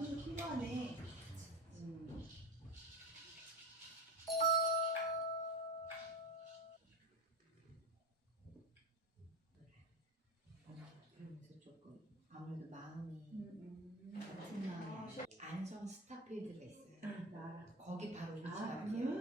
손이 필요하네. 그러면서 조금 아무래도 마음이 같은 마음이 안성 스타필드가 있어요. 거기 바로 우리 집 앞이에요.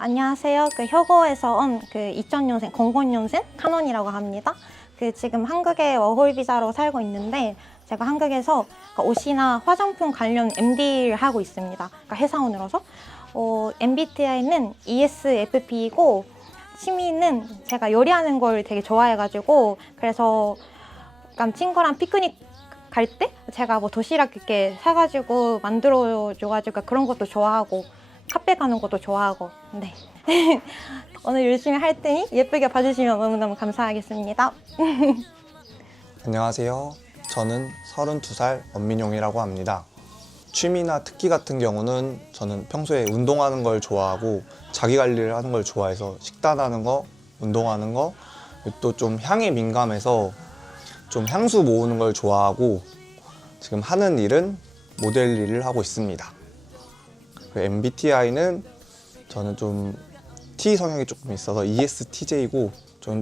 안녕하세요. 혁오에서 온 2000년생, 00년생 카논이라고 합니다. 지금 한국에 워홀 비자로 살고 있는데 제가 한국에서 옷이나 화장품 관련 MD를 하고 있습니다. 회사원으로서. MBTI는 ESFP이고 취미는 제가 요리하는 걸 되게 좋아해가지고 그래서 약간 친구랑 피크닉 갈 때 제가 뭐 도시락 이렇게 사가지고 만들어줘가지고 그런 것도 좋아하고 카페 가는 것도 좋아하고 네. 오늘 열심히 할 테니 예쁘게 봐주시면 너무너무 감사하겠습니다. 안녕하세요. 저는 32살 원민용이라고 합니다. 취미나 특기 같은 경우는 저는 평소에 운동하는 걸 좋아하고 자기 관리를 하는 걸 좋아해서 식단하는 거, 운동하는 거, 또 좀 향에 민감해서 좀 향수 모으는 걸 좋아하고 지금 하는 일은 모델 일을 하고 있습니다. MBTI는 저는 좀 T 성향이 조금 있어서 ESTJ고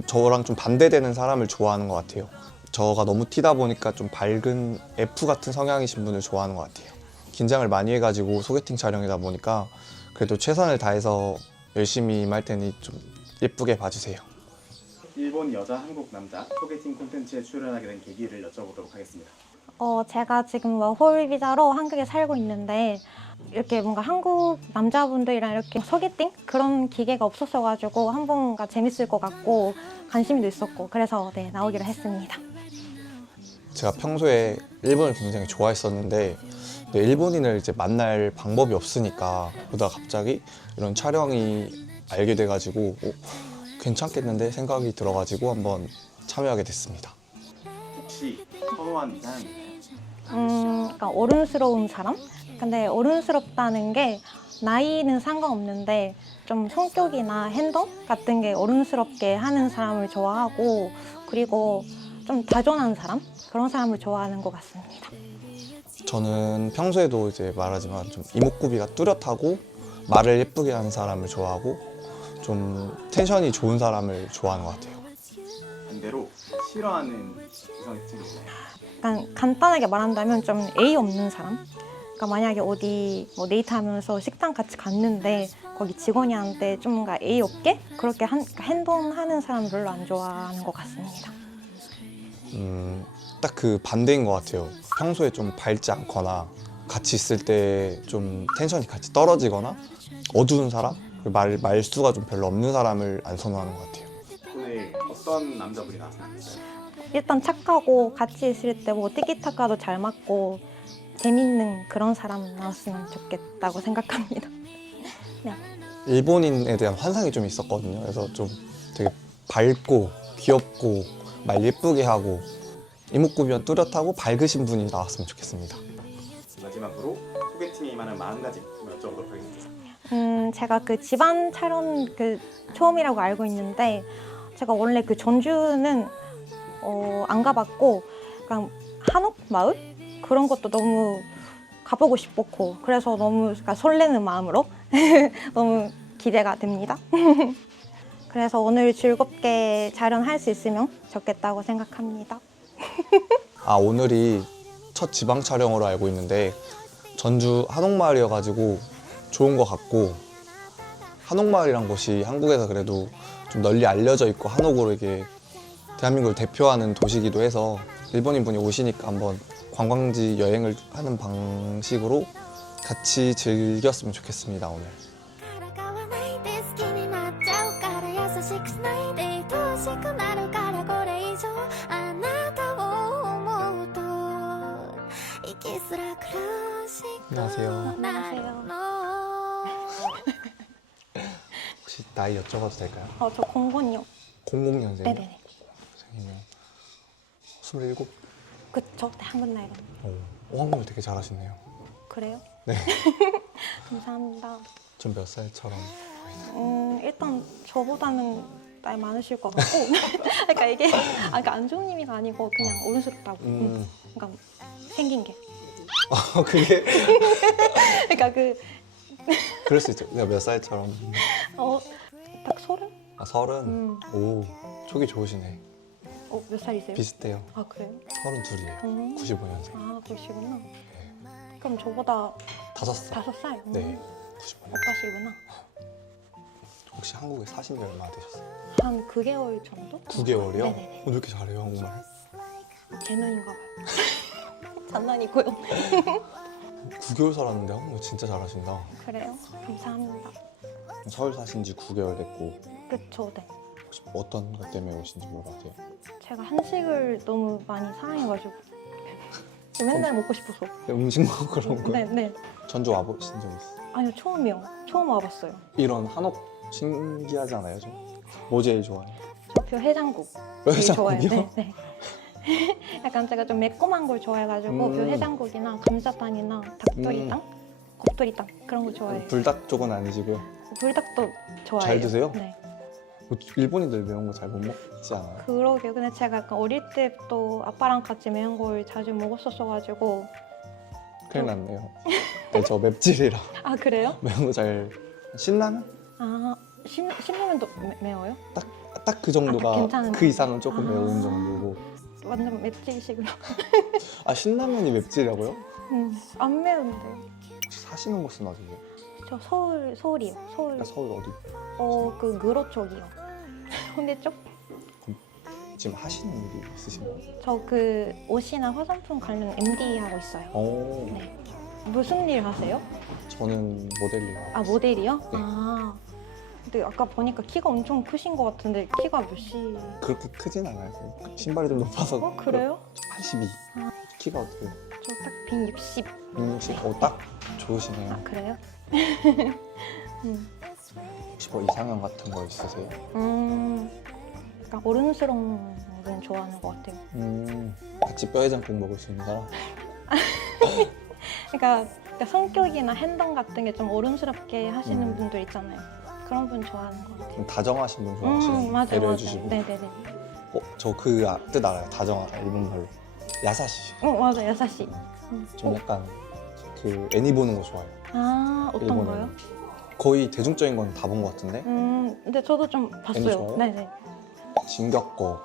저랑 좀 반대되는 사람을 좋아하는 것 같아요. 저가 너무 T다 보니까 좀 밝은 F 같은 성향이신 분을 좋아하는 것 같아요. 긴장을 많이 해가지고 소개팅 촬영이다 보니까 그래도 최선을 다해서 열심히 임할 테니 좀 예쁘게 봐주세요. 일본 여자, 한국 남자 소개팅 콘텐츠에 출연하게 된 계기를 여쭤보도록 하겠습니다. 제가 지금 워홀 비자로 한국에 살고 있는데 이렇게 뭔가 한국 남자분들이랑 이렇게 소개팅 그런 기회가 없었어가지고 한번 재밌을 것 같고 관심도 있었고 그래서 네, 나오기로 했습니다. 제가 평소에 일본을 굉장히 좋아했었는데 일본인을 이제 만날 방법이 없으니까 그러다 갑자기 이런 촬영이 알게 돼가지고 괜찮겠는데 생각이 들어가지고 한번 참여하게 됐습니다. 혹시 선호한 이상형이 약간 어른스러운 사람? 근데 어른스럽다는 게 나이는 상관없는데 좀 성격이나 행동 같은 게 어른스럽게 하는 사람을 좋아하고 그리고 좀 다존한 사람? 그런 사람을 좋아하는 것 같습니다. 저는 평소에도 이제 말하지만 좀 이목구비가 뚜렷하고 말을 예쁘게 하는 사람을 좋아하고 좀 텐션이 좋은 사람을 좋아하는 것 같아요. 반대로 싫어하는 이성 특징이 있나요? 약간 간단하게 말한다면 좀 A 없는 사람? 그러니까 만약에 어디 뭐 데이트하면서 식당 같이 갔는데 거기 직원이한테 좀 뭔가 A 없게 그렇게 행동하는 사람 별로 안 좋아하는 것 같습니다. 딱 그 반대인 것 같아요. 평소에 좀 밝지 않거나 같이 있을 때 좀 텐션이 같이 떨어지거나 어두운 사람? 말수가 좀 별로 없는 사람을 안 선호하는 것 같아요. 오늘 어떤 남자분이 나왔나요? 일단 착하고 같이 있을 때 뭐 티키타카도 잘 맞고 재밌는 그런 사람 나왔으면 좋겠다고 생각합니다. 네. 일본인에 대한 환상이 좀 있었거든요. 그래서 좀 되게 밝고 귀엽고 말 예쁘게 하고 이목구비가 뚜렷하고 밝으신 분이 나왔으면 좋겠습니다. 마지막으로 소개팅에 임하는 마음가짐 여쭤보도록 하겠습니다. 제가 집안 촬영 처음이라고 알고 있는데 제가 원래 전주는 안 가봤고 그냥 한옥 마을 그런 것도 너무 가보고 싶었고 그래서 너무 설레는 마음으로 너무 기대가 됩니다. 그래서 오늘 즐겁게 촬영할 수 있으면 좋겠다고 생각합니다. 오늘이 첫 지방 촬영으로 알고 있는데 전주 한옥마을이어가지고 좋은 것 같고 한옥마을이란 곳이 한국에서 그래도 좀 널리 알려져 있고 한옥으로 이게 대한민국을 대표하는 도시이기도 해서 일본인 분이 오시니까 한번 관광지 여행을 하는 방식으로 같이 즐겼으면 좋겠습니다, 오늘.優しくしないで愛しくなるからこれ以上あなた 안녕하세요. 안녕하세요. 혹시 나이 여쭤봐도 될까요? 저 00요. 00년생. 네네네. 생이면 27? 그쵸? 네, 한국 나이로. 한국말 되게 잘하시네요. 그래요? 네. 감사합니다. 좀 몇 살처럼 일단 저보다는 나이 많으실 것 같고 그러니까 이게 그러니까 안 좋은 의미가 아니고 그냥 어른스럽다고 그러니까 생긴 게 그게 그러니까 그럴 수 있죠. 내가 몇 살처럼. 딱 30? 아, 30? 오, 촉이 좋으시네. 몇 살이세요? 비슷해요. 아 그래요? 32이에요. 95년생. 아 그러시구나. 그럼 저보다 5살. 5살? 네, 95년. 오빠시구나. 혹시 한국에 사신 지 얼마나 되셨어요? 한 9개월 정도? 9개월이요? 네네네. 왜 이렇게 잘해요, 한국말? 제 눈인가 봐요. 장난이고요. 9개월 살았는데 한국말 진짜 잘하신다. 그래요? 감사합니다. 서울 사신 지 9개월 됐고 그쵸, 네. 혹시 어떤 것 때문에 오신지 물어봐도 돼요? 제가 한식을 너무 많이 사랑해가지고 맨날 먹고 싶어서. 음식 먹고 그런 거? 네, 네. 전주 와보신 적 있어요? 아니요, 처음이요. 처음 와봤어요. 이런 한옥 신기하잖아요, 좀. 뭐 제일 좋아해요? 저 해장국 제일 좋아해요. 해장국이요? 네, 네. 약간 제가 좀 매콤한 걸 좋아해가지고 해장국이나 감자탕이나 닭도리탕, 곱도리탕 그런 거 좋아해요. 불닭 쪽은 아니시고요. 불닭도 좋아해요. 잘 드세요? 네. 뭐 일본인들 매운 거 잘 못 먹지 않아요? 그러게요. 근데 제가 약간 어릴 때부터 아빠랑 같이 매운 걸 자주 먹었었어가지고. 큰일 났네요. 네, 저 맵찔이라 아 그래요? 매운 거 잘. 신라면? 아 신라면도 매워요? 딱 그 정도가 괜찮은데. 그 이상은 조금 매운 정도고. 완전 맵찔이시구나. 아, 신라면이 맵찔이라고요? 안 매운데. 혹시 사시는 곳은 어디세요? 저 서울이요. 서울. 서울 어디? 그 의로 쪽이요. 홍대 쪽? 지금 하시는 일이 있으신가요? 저 그 옷이나 화장품 관련 MD 하고 있어요. 오, 네. 무슨 일 하세요? 저는 모델링. 아 모델이요? 네. 아. 근데 아까 보니까 키가 엄청 크신 것 같은데 키가 몇이? 그렇게 크진 않아요. 신발이 좀 높아서. 그래요? 82. 키가 어떻게? 저 딱 160. 160. 딱 좋으시네요. 아 그래요? 혹시 뭐 이상형 같은 거 있으세요? 약간 어른스러운 분 좋아하는 것 같아요. 같이 뼈해장국 먹을 수 있는 사람? 그러니까 성격이나 행동 같은 게 좀 어른스럽게 하시는 분들 있잖아요. 그런 분 좋아하는 것 같아요. 좀 다정하신 분 좋아하시는 맞아요, 배려해주시고. 맞아요. 네네네. 저 그 뜻 알아요. 다정하다 일본말로. 야사시. 맞아, 야사시. 좀 약간 그 애니 보는 거 좋아해요. 아, 어떤 일본은. 거요? 거의 대중적인 건 다 본 것 같은데. 근데 저도 좀 애니 봤어요. 좋아해요? 네네. 진격거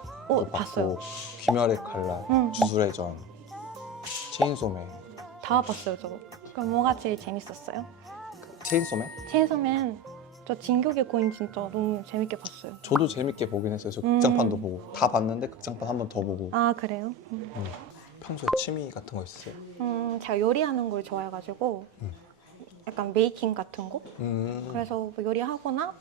봤어요. 귀멸의 칼날, 주술의 전, 체인소맨. 다 봤어요, 저도. 그럼 뭐가 제일 재밌었어요? 체인소맨? 체인소맨, 저 진격의 거인 진짜 너무 재밌게 봤어요. 저도 재밌게 보긴 했어요. 저 극장판도 보고 다 봤는데 극장판 한 번 더 보고. 아, 그래요? 평소에 취미 같은 거 있으세요? 제가 요리하는 걸 좋아해가지고 약간 메이킹 같은 거? 그래서 뭐 요리하거나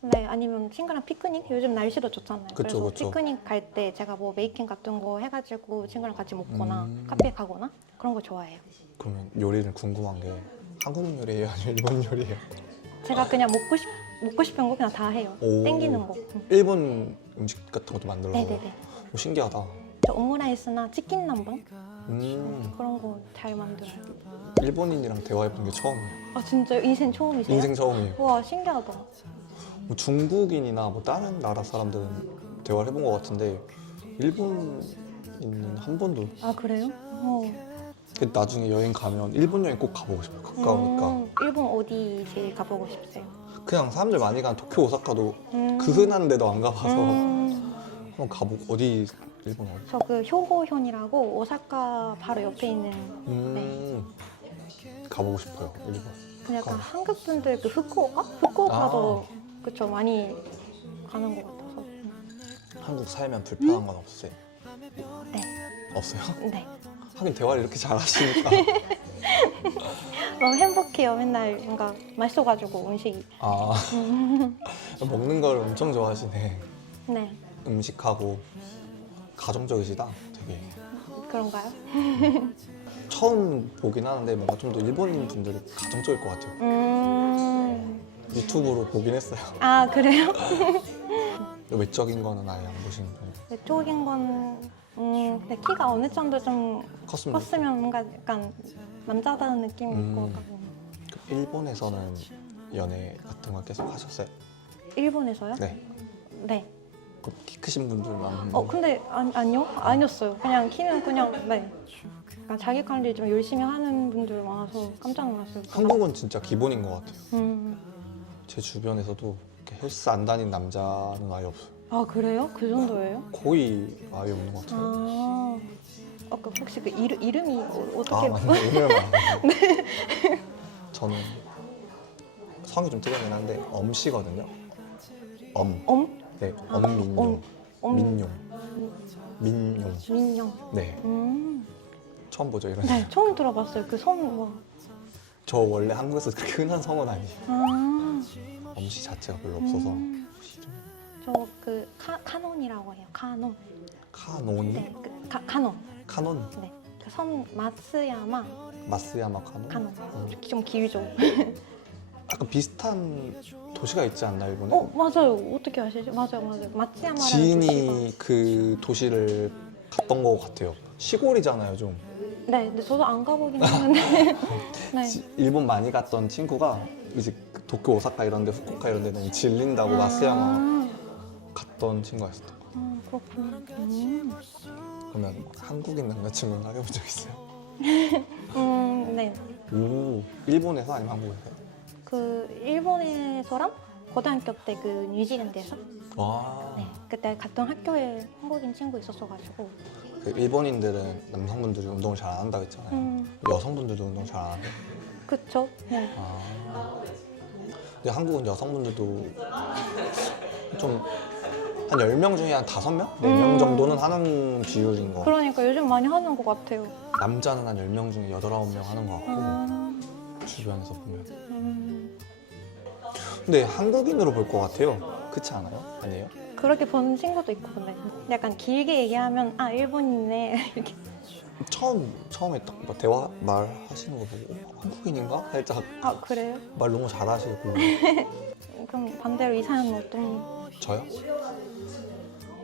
네, 아니면 친구랑 피크닉? 요즘 날씨도 좋잖아요. 그쵸, 그래서 그쵸. 피크닉 갈 때 제가 뭐 메이킹 같은 거 해가지고 친구랑 같이 먹거나 카페 가거나 그런 거 좋아해요. 그러면 요리는 궁금한 게 한국 요리예요? 아니면 일본 요리예요? 제가 그냥 먹고 싶은 거 그냥 다 해요. 오. 땡기는 거. 일본 음식 같은 것도 만들어? 네네네. 오, 신기하다. 저 오므라이스나 치킨 남동 그런 거 잘 만들어요. 일본인이랑 대화해본 게 처음이에요. 아 진짜요? 인생 처음이세요? 인생 처음이에요. 와 신기하다. 뭐 중국인이나 뭐 다른 나라 사람들은 대화를 해본 것 같은데 일본인은 한 번도. 아 그래요? 나중에 여행 가면 일본 여행 꼭 가보고 싶어요. 가까우니까. 일본 어디 제일 가보고 싶으세요? 그냥 사람들 많이 가는 도쿄, 오사카도 그 흔한 데도 안 가봐서 한번 가보고. 어디 일본 어디? 저 그 효고현이라고 오사카 바로 옆에 있는 네. 가보고 싶어요 일본. 근데 약간 한국 분들 그 후쿠오카도 그쵸 많이 가는 것 같아서. 한국 살면 불편한 건 없으세요? 네. 없어요? 네. 하긴 대화를 이렇게 잘 하시니까. 너무 행복해요. 맨날 뭔가 맛있어가지고 음식이. 아 먹는 걸 엄청 좋아하시네. 네. 음식하고 가정적이시다 되게. 그런가요? 처음 보긴 하는데 뭔가 좀 더 일본인 분들이 가정적일 것 같아요. 유튜브로 보긴 했어요. 아 그래요? 외적인 거는 아예 안 보시는 편이에요. 외적인 거는 근데 키가 어느 정도 좀 컸습니다. 컸으면 뭔가 약간 남자다운 느낌이 있고 그 일본에서는 연애 같은 걸 계속 하셨어요? 일본에서요? 네. 네. 그럼 키 크신 분들만. 근데 아니요? 아니었어요. 그냥 키는 그냥 네. 약간 자기 관리 좀 열심히 하는 분들 많아서 깜짝 놀랐어요. 한국은 진짜 기본인 것 같아요. 음. 제 주변에서도 이렇게 헬스 안 다닌 남자는 아예 없어요. 아 그래요? 그 정도예요? 거의 아예 없는 것 같아요. 아. 아까 혹시 그 이름이 어떻게? 아 맞네. 이름을 말하네. 저는 성이 좀 특이하긴 한데 엄씨거든요. 엄? 네, 엄민용. 엄. 민용. 민용. 민영. 네, 처음 보죠 이런. 네, 처음 들어봤어요. 그 성 와. 저 원래 한국에서 그렇게 흔한 성은 아니에요. 아. 엄씨 자체가 별로 없어서. 저 그 카논이라고 해요. 카논. 카논이? 네, 카논. 카논? 네. 그 섬 마츠야마 마스야마 카논? 카논. 이렇게 좀 길죠. 약간 비슷한 도시가 있지 않나 일본에? 맞아요. 어떻게 아시죠? 맞아요. 마츠야마라는 지인이 그 도시를 갔던 것 같아요. 시골이잖아요 좀. 네, 근데 저도 안 가보긴 했는데. 네. 일본 많이 갔던 친구가 이제 그 도쿄, 오사카 이런 데, 후쿠오카 이런 데는 질린다고 마스야마 갔던 친구가 있었던 것 같아요. 그렇구나. 그러면 한국인 남자친구는 사귀어본 적 있어요? 네. 오, 일본에서 아니면 한국에서요? 그 일본에서랑 고등학교 때 그 뉴질랜드에서 와, 네. 그때 갔던 학교에 한국인 친구 있었어가지고 그 일본인들은 남성분들이 운동을 잘 안 한다고 했잖아요. 여성분들도 운동 잘 안 하세요? 그쵸? 네. 아. 근데 한국은 여성분들도 좀 한 10명 중에 한 5명? 4명 정도는 하는 비율인 것 같아요. 그러니까 요즘 많이 하는 것 같아요. 남자는 한 10명 중에 8, 9명 하는 것 같고 주변에서 보면. 근데 한국인으로 볼 것 같아요. 그렇지 않아요? 아니에요? 그렇게 보는 친구도 있고 근데 약간 길게 얘기하면 아 일본이네 이렇게. 처음에 딱 뭐 대화 말하시는 거 보고 한국인인가? 살짝 아 그래요? 말 너무 잘하시고. 그럼 반대로 이사연은 어떤? 저요?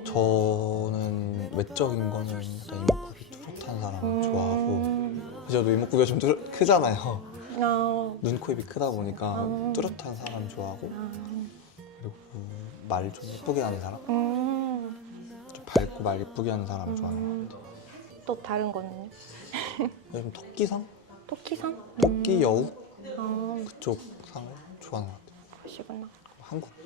저는 외적인 거는 일단 이목구비 뚜렷한 사람 좋아하고 저도 이목구비가 좀 크잖아요. 눈, 코, 입이 크다 보니까 뚜렷한 사람 좋아하고 그리고 말 좀 예쁘게 하는 사람? 좀 밝고 말 예쁘게 하는 사람 좋아하는 것 같아요. 또 다른 거는요? 요즘 토끼상? 토끼상? 토끼 여우? 아 그쪽 상을 좋아하는 것 같아요. 그러시구나.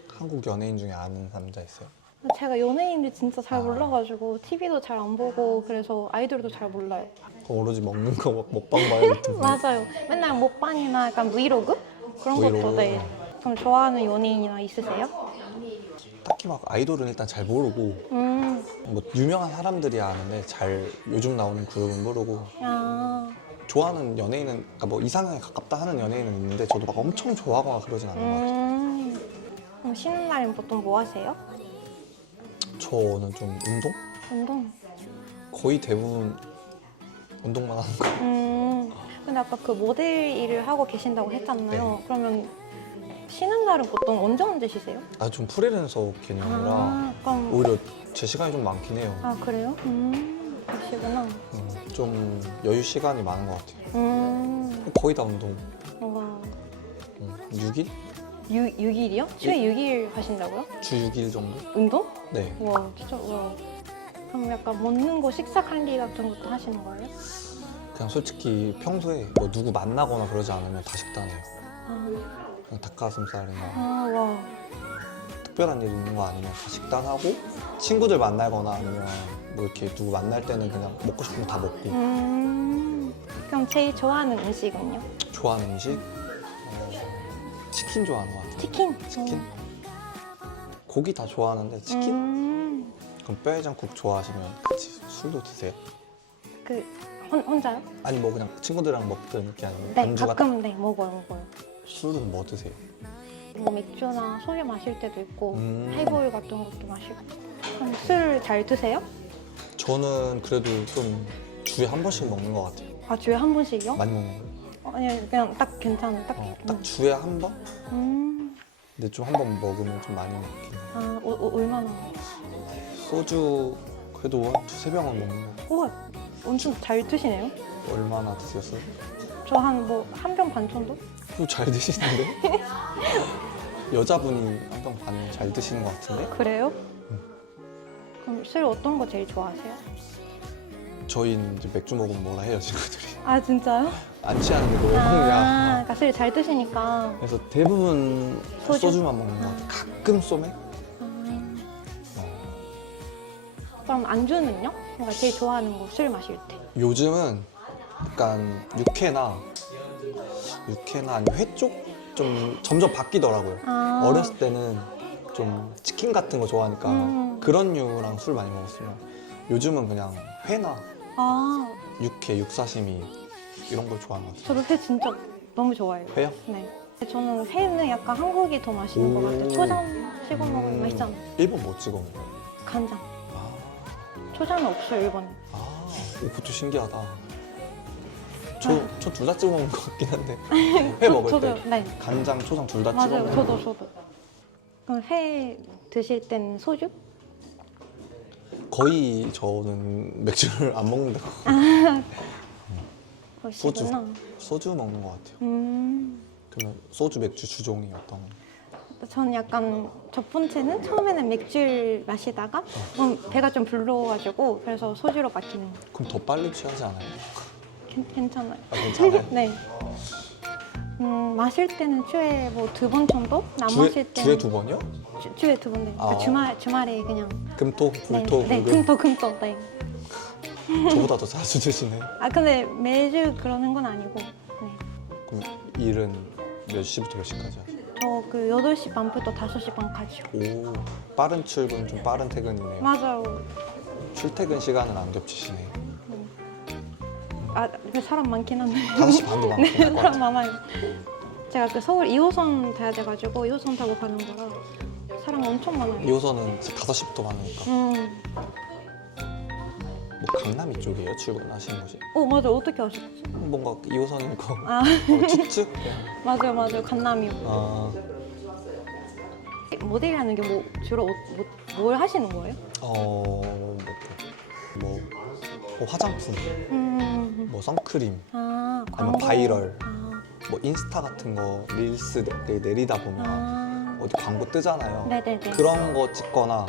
한국 연예인 중에 아는 남자 있어요? 제가 연예인들 진짜 잘 몰라가지고 TV도 잘 안 보고 그래서 아이돌도 잘 몰라요. 그럼 오로지 먹는 거 막 먹방 봐요 유튜브. 맞아요. 맨날 먹방이나 약간 브이로그? 그런 것도 브이로그. 네. 그럼 좋아하는 연예인이나 있으세요? 딱히 막 아이돌은 일단 잘 모르고 뭐 유명한 사람들이 아는데 잘 요즘 나오는 그룹은 모르고 아, 좋아하는 연예인은 그러니까 뭐 이상형에 가깝다 하는 연예인은 있는데 저도 막 엄청 좋아하거나 그러진 않는 것 같아요. 그럼 쉬는 날엔 보통 뭐 하세요? 저는 좀 운동? 운동? 거의 대부분 운동만 하는 거. 근데 아까 그 모델 일을 하고 계신다고 했잖아요. 네. 그러면 쉬는 날은 보통 언제 쉬세요? 아, 좀 프리랜서 개념이라 그럼 오히려 제 시간이 좀 많긴 해요. 아 그래요? 그러시구나. 좀 여유 시간이 많은 것 같아요. 거의 다 운동. 뭔가 6일? 6일이요? 주에 6일 하신다고요? 주 6일 정도? 운동? 네. 와 진짜 와. 그럼 약간 먹는 거 식사 관리 같은 것도 하시는 거예요? 그냥 솔직히 평소에 뭐 누구 만나거나 그러지 않으면 다 식단해요. 그냥 닭가슴살이나 와. 특별한 일 있는 거 아니면 다 식단하고 친구들 만나거나 아니면 뭐 이렇게 누구 만날 때는 그냥 먹고 싶은 거 다 먹고. 그럼 제일 좋아하는 음식은요? 좋아하는 음식? 치킨 좋아하는 것 같아요. 치킨? 고기 다 좋아하는데 치킨? 그럼 뼈해장국 좋아하시면 같이 술도 드세요? 그 혼자요? 아니 뭐 그냥 친구들이랑 먹든 이렇게 아니면 네, 안주 가끔 네 먹어요. 술은 뭐 드세요? 뭐 맥주나 소주 마실 때도 있고 하이볼 같은 것도 마시고. 그럼 술 잘 드세요? 저는 그래도 좀 주에 한 번씩 먹는 것 같아요. 아, 주에 한 번씩이요? 많이 먹는 거. 아니, 그냥 딱 괜찮아. 딱. 딱 주에 한 번? 음. 근데 좀 한 번 먹으면 좀 많이 먹긴 해요. 아, 얼마나? 소주 그래도 한 두세 병은 먹는 거. 우와, 엄청 잘 드시네요. 얼마나 드셨어요? 저 한 뭐 한 병 반 정도? 잘 드시는데? 여자분이 한 병 반 잘 드시는 것 같은데? 그래요? 그럼 술 어떤 거 제일 좋아하세요? 저희는 이제 맥주 먹으면 뭐라 해요, 친구들이. 아, 진짜요? 안 취하는데 뭐 먹냐. 그러니까 술 잘 드시니까. 그래서 대부분 소주? 소주만 먹는 것 같아요. 가끔 소맥? 그럼 안주는요? 뭔가 제일 좋아하는 거 술 마실 때. 요즘은 약간 육회나 아니면 회 쪽? 좀 점점 바뀌더라고요. 아. 어렸을 때는 좀 치킨 같은 거 좋아하니까 그런 류랑 술 많이 먹었어요. 요즘은 그냥 회나 아, 육회, 육사시미 이런 걸 좋아하는 것 같아요. 저도 회 진짜 너무 좋아해요. 회요? 네. 저는 회는 약간 한국이 더 맛있는 것 같아요. 초장 찍어 먹으면 맛있잖아요. 일본 뭐 찍어 먹어요? 간장. 아, 초장은 없어요, 일본에. 그것도 신기하다. 저 둘 다 찍어 먹는 것 같긴 한데 회 먹을 저도, 때 네. 간장, 초장 둘 다 찍어 맞아요. 먹는 저도. 그럼 회 드실 땐 소주? 거의 저는 맥주를 안 먹는다. 그러시구나. 소주 먹는 것 같아요. 그러면 소주, 맥주 주종이 어떤? 전 약간 첫 번째는 처음에는 맥주를 마시다가 배가 좀 불러가지고 그래서 소주로 바뀌는 거. 그럼 더 빨리 취하지 않아요? 괜찮아요. 아, 괜찮아요? 네. 마실 때는 주에 뭐 2번 정도? 안 마실 때는 주에 2번이요? 주에 2번. 네. 아. 주말에 그냥. 금토, 불토, 네, 금토. 네. 저보다 더 자주 드시네. 아 근데 매주 그러는 건 아니고. 네. 그럼 일은 몇 시부터 몇 시까지 하세요? 저 그 8시 반부터 5시 반까지요. 오, 빠른 출근, 좀 빠른 퇴근이네요. 맞아요. 출퇴근 시간은 안 겹치시네. 아, 그 사람 많긴 한데. 5시 반도 많긴 네, 할것 사람 같아요. 많아요. 제가 그 서울 2호선 타야 돼가지고 2호선 타고 가는 거라 사람 엄청 많아요. 2호선은 5시부터 많으니까. 뭐 강남 이쪽이에요, 출근하시는 곳이? 맞아. 어떻게 아셨지? 뭔가 2호선일 거. 아, 추측? 맞아요. 강남이요. 아, 모델이라는 게 뭐 주로 뭘 하시는 거예요? 뭐 화장품, 뭐 선크림, 아, 아니면 광고. 바이럴, 아, 뭐 인스타 같은 거 릴스 내리다 보면 아. 어디 광고 뜨잖아요. 네네네. 그런 거 찍거나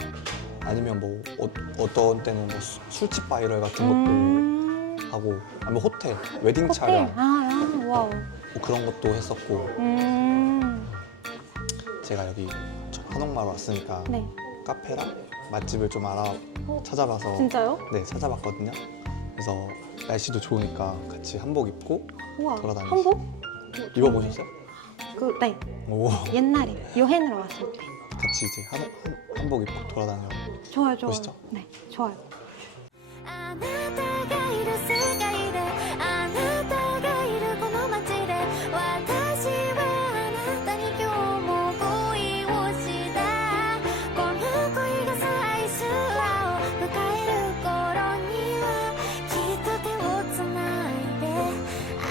아니면 뭐 어떤 때는 뭐 술집 바이럴 같은 것도 하고, 아니면 호텔, 웨딩 호텔. 촬영 와우. 뭐 그런 것도 했었고. 제가 여기 한옥마을 왔으니까 네. 카페랑 맛집을 좀 찾아봐서 진짜요? 네, 찾아봤거든요. 그래서 날씨도 좋으니까 같이 한복 입고 우와. 돌아다니시. 한복? 입어보셨어요? 네. 오, 옛날에 여행으로 왔을 때. 같이 이제 한복 입고 돌아다녀. 좋아요. 보시죠. 네, 좋아요. あなたがいる世界であなたがいるこの街で私はあなたに今日も恋をしたこの恋が最終話を迎える頃にはきっと手をつないで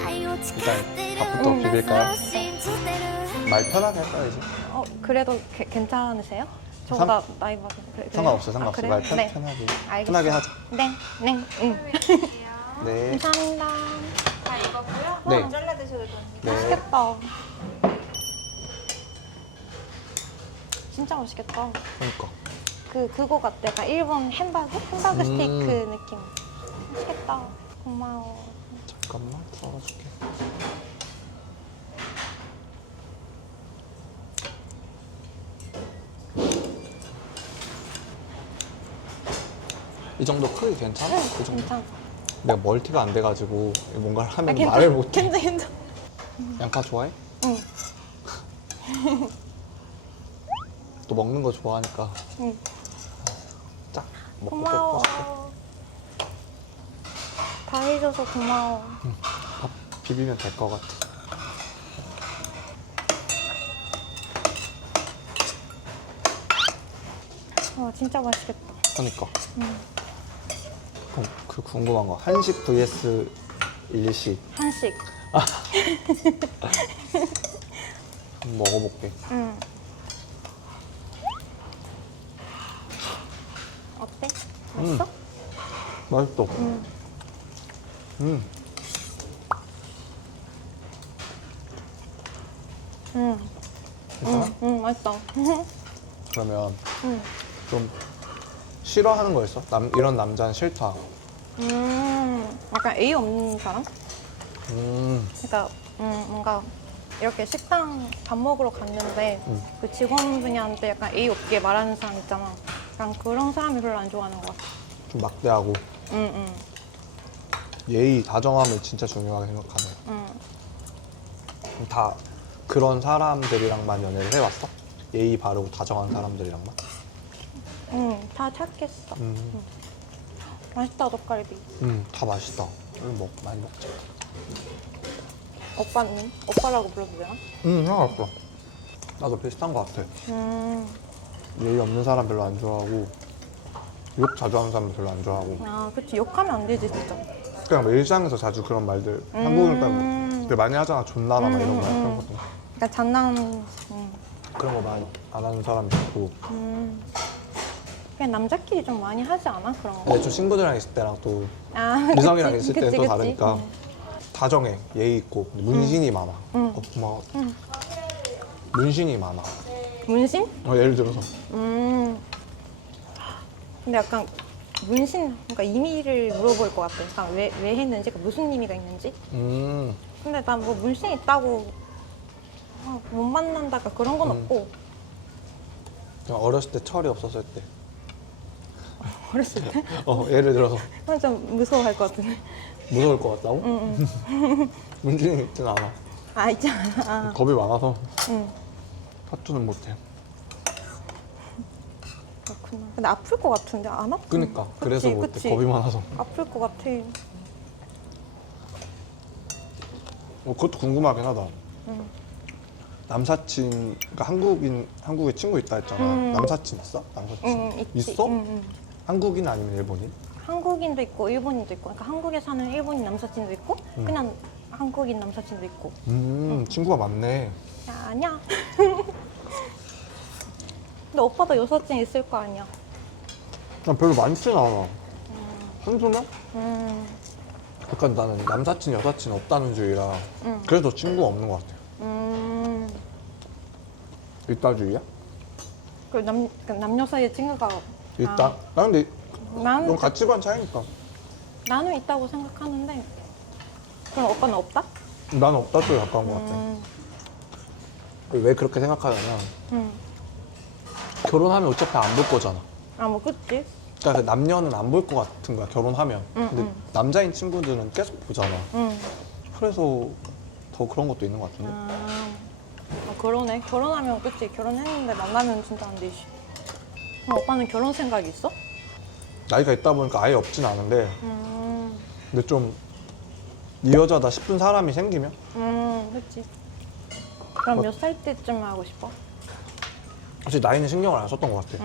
愛を誓ってる 밥부터 비빌까요? 信じてる 말 편하게 할까요 이제? 그래도 괜찮으세요? 저보다 나이 많은. 상관없어요, 상관없어요. 그래요? 말 네. 편하게. 알겠어요. 편하게 하자. 네. 네. 감사합니다. 네. 잘라 드셔도 돼요. 네. 맛있겠다. 진짜 맛있겠다. 그러니까. 그거 같아. 약간 일본 햄버거 음. 스테이크 느낌. 맛있겠다. 고마워. 잠깐만 썰어줄게. 이 정도 크기 괜찮아? 네, 그 정도. 괜찮아. 내가 멀티가 안 돼가지고 뭔가를 하면 괜찮아. 말을 못해. 괜찮아. 양파 좋아해? 응. 또 먹는 거 좋아하니까 응. 쫙 먹고 고마워. 뺏고 다 해줘서 고마워. 밥 비비면 될 것 같아. 진짜 맛있겠다. 그러니까. 그럼 그 궁금한 거 한식 vs 일식 한식. 한번 먹어볼게. 어때? 맛있어? 맛있어. 괜찮아? 맛있다. 그러면 좀 싫어하는 거 있어? 이런 남자는 싫다. 약간 A 없는 사람? 음, 그러니까 뭔가 이렇게 식당 밥 먹으러 갔는데 그 직원분한테 약간 A 없게 말하는 사람 있잖아. 약간 그런 사람이 별로 안 좋아하는 것 같아. 좀 막대하고 예의, 다정함을 진짜 중요하게 생각하네. 그럼 다 그런 사람들이랑만 연애를 해왔어? 예의 바르고 다정한 사람들이랑만? 다 착했어. 맛있다, 젓갈비. 다 맛있다. 오늘 많이 먹자. 오빠는? 오빠라고 불러도 되나? 상관없어. 나도 비슷한 것 같아. 예의 없는 사람 별로 안 좋아하고 욕 자주 하는 사람 별로 안 좋아하고 아, 그치. 욕하면 안 되지, 진짜. 그냥 뭐 일상에서 자주 그런 말들 한국인들 많이 하잖아. 존나나 막 이런 말 그런 것도 그러니까 장난, 그런 거 많이 안 하는 사람이 있고 그냥 남자끼리 좀 많이 하지 않아? 그런 거? 근데 좀 친구들이랑 있을 때랑 또 아, 이성이랑 그치, 있을 때는 그치, 또 그치. 다르니까 다정해, 예의 있고 문신이 많아. 막 문신이 많아. 문신? 예를 들어서 근데 약간 문신, 그러니까 의미를 물어볼 것 같아. 약간 왜 했는지, 그러니까 무슨 의미가 있는지. 근데 난 뭐 문신 있다고 못 만난다가 그런 건 없고. 그냥 어렸을 때 철이 없었을 때 어렸을 때? 예를 들어서 그건 좀 무서워할 것 같은데. 무서울 것 같다고? 문신이 있진 않아. 아, 있잖아. 아, 겁이 많아서 응. 타투는 못해. 그렇구나. 근데 아플 것 같은데 안 아프? 그니까 그래서 못해. 그치. 겁이 많아서. 아플 것 같아. 그것도 궁금하긴 하다. 남사친, 그러니까 한국에 친구 있다 했잖아. 남사친 있어? 남사친 있지. 있어? 한국인 아니면 일본인? 한국인도 있고 일본인도 있고. 그러니까 한국에 사는 일본인 남사친도 있고 그냥 한국인 남사친도 있고. 친구가 많네. 야, 아니야. 근데 오빠도 여사친 있을 거 아니야. 난 별로 많진 않아. 한두 명? 음, 약간 나는 남사친, 여사친 없다는 주의라 그래서 친구가 없는 것 같아. 일다주의야? 그 남녀 사이에 친구가 일단? 나 근데 나는 이건 가치관 차이니까. 나는 있다고 생각하는데 그럼 오빠는 없다? 나는 없다 쪽에 가까운 것 같아. 왜 그렇게 생각하냐면 결혼하면 어차피 안 볼 거잖아. 아, 뭐 그치? 그러니까 그 남녀는 안 볼 것 같은 거야, 결혼하면. 근데 남자인 친구들은 계속 보잖아. 그래서 더 그런 것도 있는 것 같은데. 그러네. 결혼하면 그치. 결혼했는데 만나면 진짜 안 되지. 그럼 오빠는 결혼 생각 있어? 나이가 있다 보니까 아예 없진 않은데 근데 좀 이 여자다 싶은 사람이 생기면 그치. 그럼 몇 살 때쯤 하고 싶어? 사실 나이는 신경을 안 썼던 것 같아.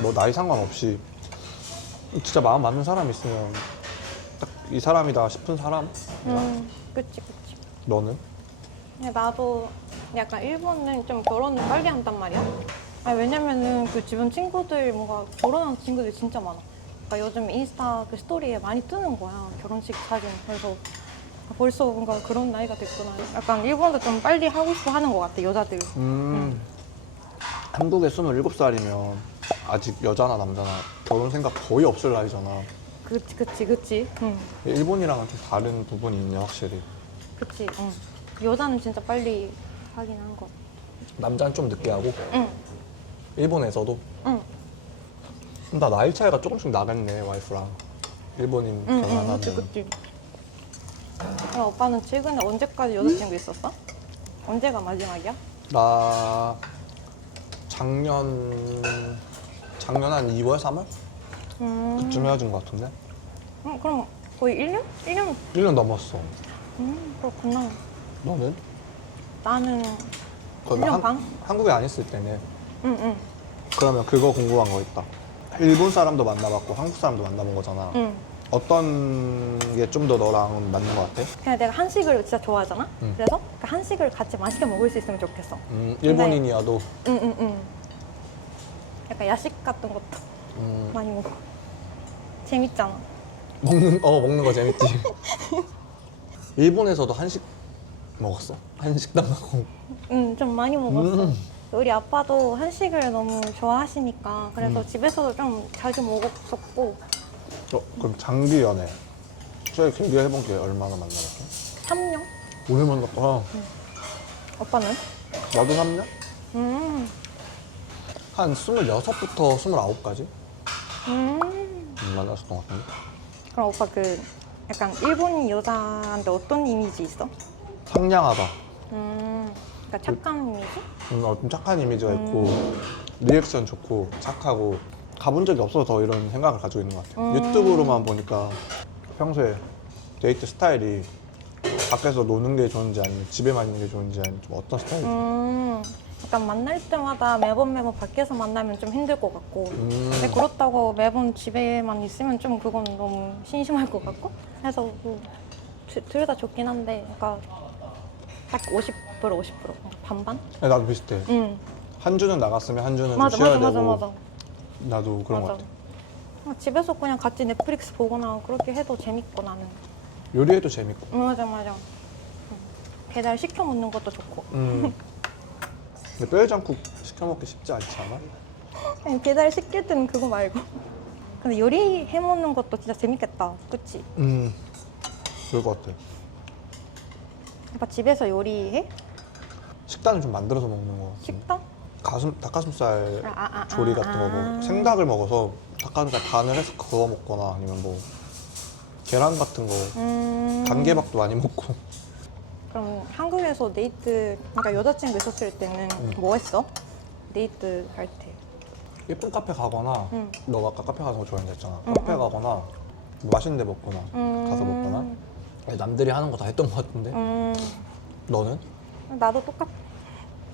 뭐 나이 상관없이 진짜 마음 맞는 사람 있으면 딱 이 사람이다 싶은 사람? 그치, 그치. 너는? 근데 나도 약간 일본은 좀 결혼을 빨리 한단 말이야. 아니, 왜냐면은 그 주변 친구들 뭔가 결혼한 친구들이 진짜 많아. 그러니까 요즘 인스타 그 스토리에 많이 뜨는 거야. 결혼식 사진. 그래서 벌써 뭔가 그런 나이가 됐구나. 약간 일본도 좀 빨리 하고 싶어 하는 것 같아, 여자들. 한국에 27살이면 아직 여자나 남자나 결혼 생각 거의 없을 나이잖아. 그치, 그치, 그치. 응, 일본이랑은 좀 다른 부분이 있네, 확실히. 그치. 응. 여자는 진짜 빨리 하긴 한 거. 남자는 좀 늦게 하고 응, 일본에서도 응. 그럼 나 나이 차이가 조금씩 나겠네, 와이프랑. 일본인 결혼하면. 그치, 그치. 그럼 오빠는 최근에 언제까지 여자친구 있었어? 언제가 마지막이야? 나 작년 한 2월, 3월? 그쯤 헤어진 것 같은데? 그럼 거의 1년? 1년? 1년 넘었어. 그렇구나. 너는? 나는 그러면 1년 반? 한국에 안 있을 때네. 응. 그러면 그거 궁금한 거 있다. 일본 사람도 만나봤고 한국 사람도 만나본 거잖아. 응. 어떤 게 좀 더 너랑 맞는 것 같아? 그냥 내가 한식을 진짜 좋아하잖아? 응. 그래서 그 한식을 같이 맛있게 먹을 수 있으면 좋겠어. 일본인이어도 응. 약간 야식 같은 것도 많이 먹고. 재밌잖아. 먹는 거 재밌지. 일본에서도 한식 먹었어? 한식당 가고. 응, 좀 많이 먹었어. 음. 우리 아빠도 한식을 너무 좋아하시니까 그래서 집에서도 좀 자주 먹었었고. 그럼 장기 연애 최대 길게 해본 게 얼마나 만나봤어? 3년? 오래 만났구나. 오빠는? 나도 3년? 음. 한 26부터 29까지 음. 만났었던 것 같은데. 그럼 오빠 그 약간 일본 여자한테 어떤 이미지 있어? 상냥하다. 그러니까 착한 이미지? 좀 착한 이미지가 있고 리액션 좋고 착하고 가본 적이 없어서 더 이런 생각을 가지고 있는 것 같아요. 유튜브로만 보니까 평소에 데이트 스타일이 밖에서 노는 게 좋은지 아니면 집에만 있는 게 좋은지 아니면 좀 어떤 스타일인지. 약간 만날 때마다 매번 밖에서 만나면 좀 힘들 것 같고 근데 음. 그렇다고 매번 집에만 있으면 좀 그건 너무 심심할 것 같고 그래서 둘 다 좋긴 한데 약간 딱 50% 50% 반반? 나도 비슷해. 응. 한 주는 나갔으면 한 주는 맞아 좀 쉬어야 맞아 되고 맞아 나도 그런 것 맞아. 같아. 집에서 그냥 같이 넷플릭스 보거나 그렇게 해도 재밌고 나는 요리해도 재밌고. 맞아 응. 배달 시켜 먹는 것도 좋고 근데 뼈해장국 시켜 먹기 쉽지 않지 않아? 아니, 배달 시킬 때는 그거 말고 근데 요리 해 먹는 것도 진짜 재밌겠다 그치? 그럴 것 같아. 오빠 집에서 요리해? 식단을 좀 만들어서 먹는 거 같은데. 식당? 닭가슴살 조리 같은 거고 생닭을 먹어서 닭가슴살 반을 해서 그거 먹거나 아니면 뭐 계란 같은 거 단계박도 많이 먹고. 그럼 한국에서 데이트 그러니까 여자친구 있었을 때는 뭐 했어? 데이트 할 때. 예쁜 카페 가거나 응. 너가 아까 카페 가는 거 좋아한다 했잖아. 카페 가거나 뭐 맛있는 데 먹거나 가서 먹거나 남들이 하는 거 다 했던 것 같은데. 너는? 나도 똑같아.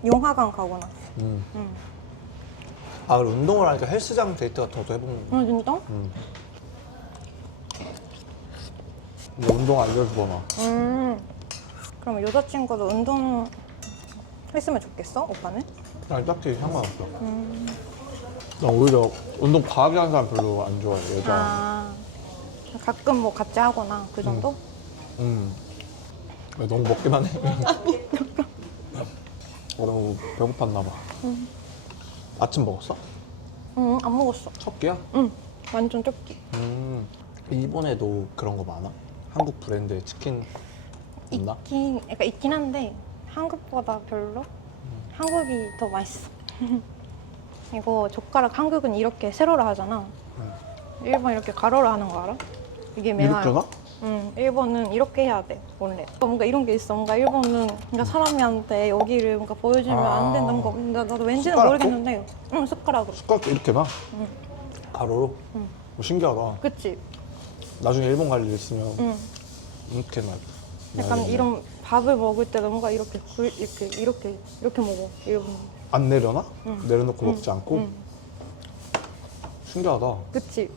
영화관 가거나. 아 그리고 운동을 하니까 헬스장 데이트 같은 것도 해보는 거. 진짜? 너 운동 알려주거나. 그럼 여자친구도 운동 했으면 좋겠어? 오빠는? 난 딱히 상관없어. 난 오히려 운동 과하게 하는 사람 별로 안 좋아해. 여자. 아 가끔 뭐 같이 하거나 그 정도? 왜 너무 먹기만 해? 너무 배고팠나 봐. 아침 먹었어? 응, 안 먹었어. 첫 끼야? 응, 완전 좁기. 일본에도 그런 거 많아? 한국 브랜드의 치킨 있나? 있긴 한데 한국보다 별로? 한국이 더 맛있어. 이거 젓가락 한국은 이렇게 세로로 하잖아. 일본 이렇게 가로로 하는 거 알아? 이게 매워요. 이렇게가? 응, 일본은 이렇게 해야 돼 원래. 뭔가 이런 게 있어. 뭔가 일본은 뭔가 사람한테 여기를 뭔가 보여주면 안 된다는 거. 나도 왠지는 숟가락도? 모르겠는데. 응, 숟가락으로. 숟가락도 이렇게 봐? 가로로? 응. 신기하다. 그치? 나중에 일본 갈 일 있으면 응. 이렇게 나. 약간 놔야겠네. 이런 밥을 먹을 때 뭔가 이렇게 이렇게 먹어. 일본. 안 내려놔? 응. 내려놓고 응. 먹지 않고? 응. 신기하다. 그치?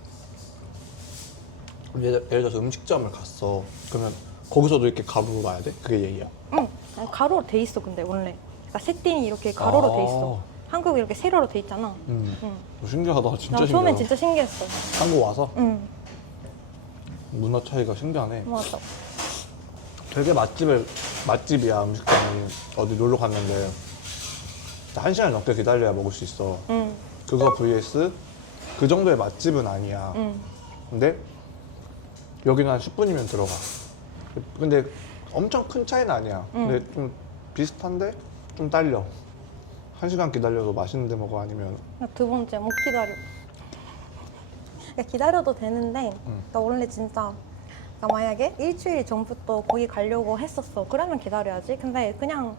예를 들어서 음식점을 갔어. 그러면 거기서도 이렇게 가로로 놔야 돼? 그게 예의야? 응. 아니, 가로로 돼 있어 근데 원래. 그러니까 세팅이 이렇게 가로로 돼 있어. 한국은 이렇게 세로로 돼 있잖아. 응. 신기하다. 진짜 나 신기하다. 처음엔 진짜 신기했어. 한국 와서 응. 문화 차이가 신기하네. 맞아. 되게 맛집이야. 음식점이 어디 놀러 갔는데 1시간 넘게 기다려야 먹을 수 있어. 응. 그거 vs 그 정도의 맛집은 아니야. 응. 근데 여기는 한 10분이면 들어가. 근데 엄청 큰 차이는 아니야. 근데 좀 비슷한데 좀 딸려. 1시간 기다려도 맛있는 데 먹어 아니면. 두 번째 못 기다려. 그러니까 기다려도 되는데 그러니까 원래 진짜 그러니까 만약에 일주일 전부터 거기 가려고 했었어. 그러면 기다려야지. 근데 그냥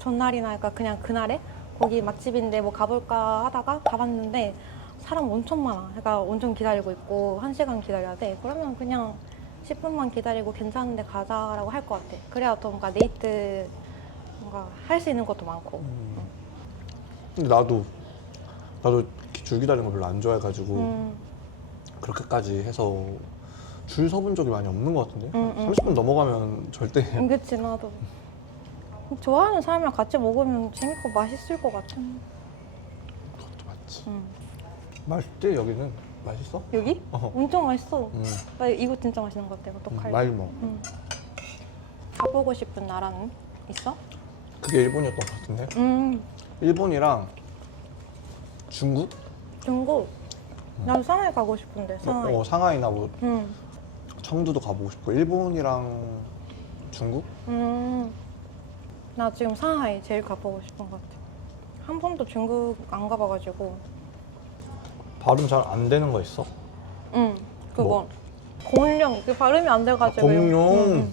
전날이나 그러니까 그냥 그날에 거기 맛집인데 뭐 가볼까 하다가 가봤는데 사람 엄청 많아. 그러니까 엄청 기다리고 있고 1시간 기다려야 돼. 그러면 그냥 10분만 기다리고 괜찮은데 가자라고 할 것 같아. 그래야 더 뭔가 데이트 뭔가 할 수 있는 것도 많고. 근데 나도 줄 기다리는 거 별로 안 좋아해가지고 그렇게까지 해서 줄 서본 적이 많이 없는 것 같은데? 응, 응. 30분 넘어가면 절대 그치, 나도. 좋아하는 사람이랑 같이 먹으면 재밌고 맛있을 것 같아. 그것도 맞지. 응. 맛있지 여기는? 맛있어? 여기? 엄청 맛있어. 응. 나 이거 진짜 맛있는 것 같아. 이거 떡갈비. 많이 먹어. 응. 가보고 싶은 나라는 있어? 그게 일본이었던 것 같은데? 일본이랑 중국? 중국. 나도 상하이 가고 싶은데. 상하이. 상하이나 뭐 응. 청두도 가보고 싶고 일본이랑 중국? 나 지금 상하이 제일 가보고 싶은 것 같아. 한 번도 중국 안 가봐가지고. 발음 잘 안 되는 거 있어? 응. 그거. 뭐? 공룡. 그 발음이 안 돼가지고. 공룡.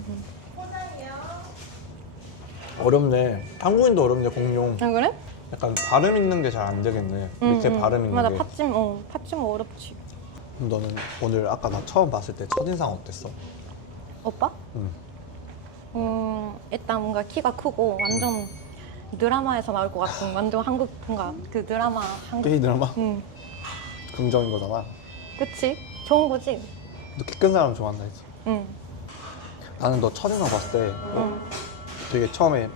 어렵네. 한국인도 어렵네 공룡. 아, 그래? 약간 발음 있는 게 잘 안 되겠네. 밑에 발음 있는 맞아, 게. 파침 어렵지. 그럼 너는 오늘 아까 나 처음 봤을 때 첫인상 어땠어? 오빠? 응. 일단 뭔가 키가 크고 완전 드라마에서 나올 것 같은 완전 한국 뭔가 그 드라마 한국. 이 드라마? 응. 긍정인 거잖아. 그치? 좋은 거지? 너 키 큰 사람 좋아한다 했지. 응. 나는 너 첫인상 봤을 때 응. 되게 처음에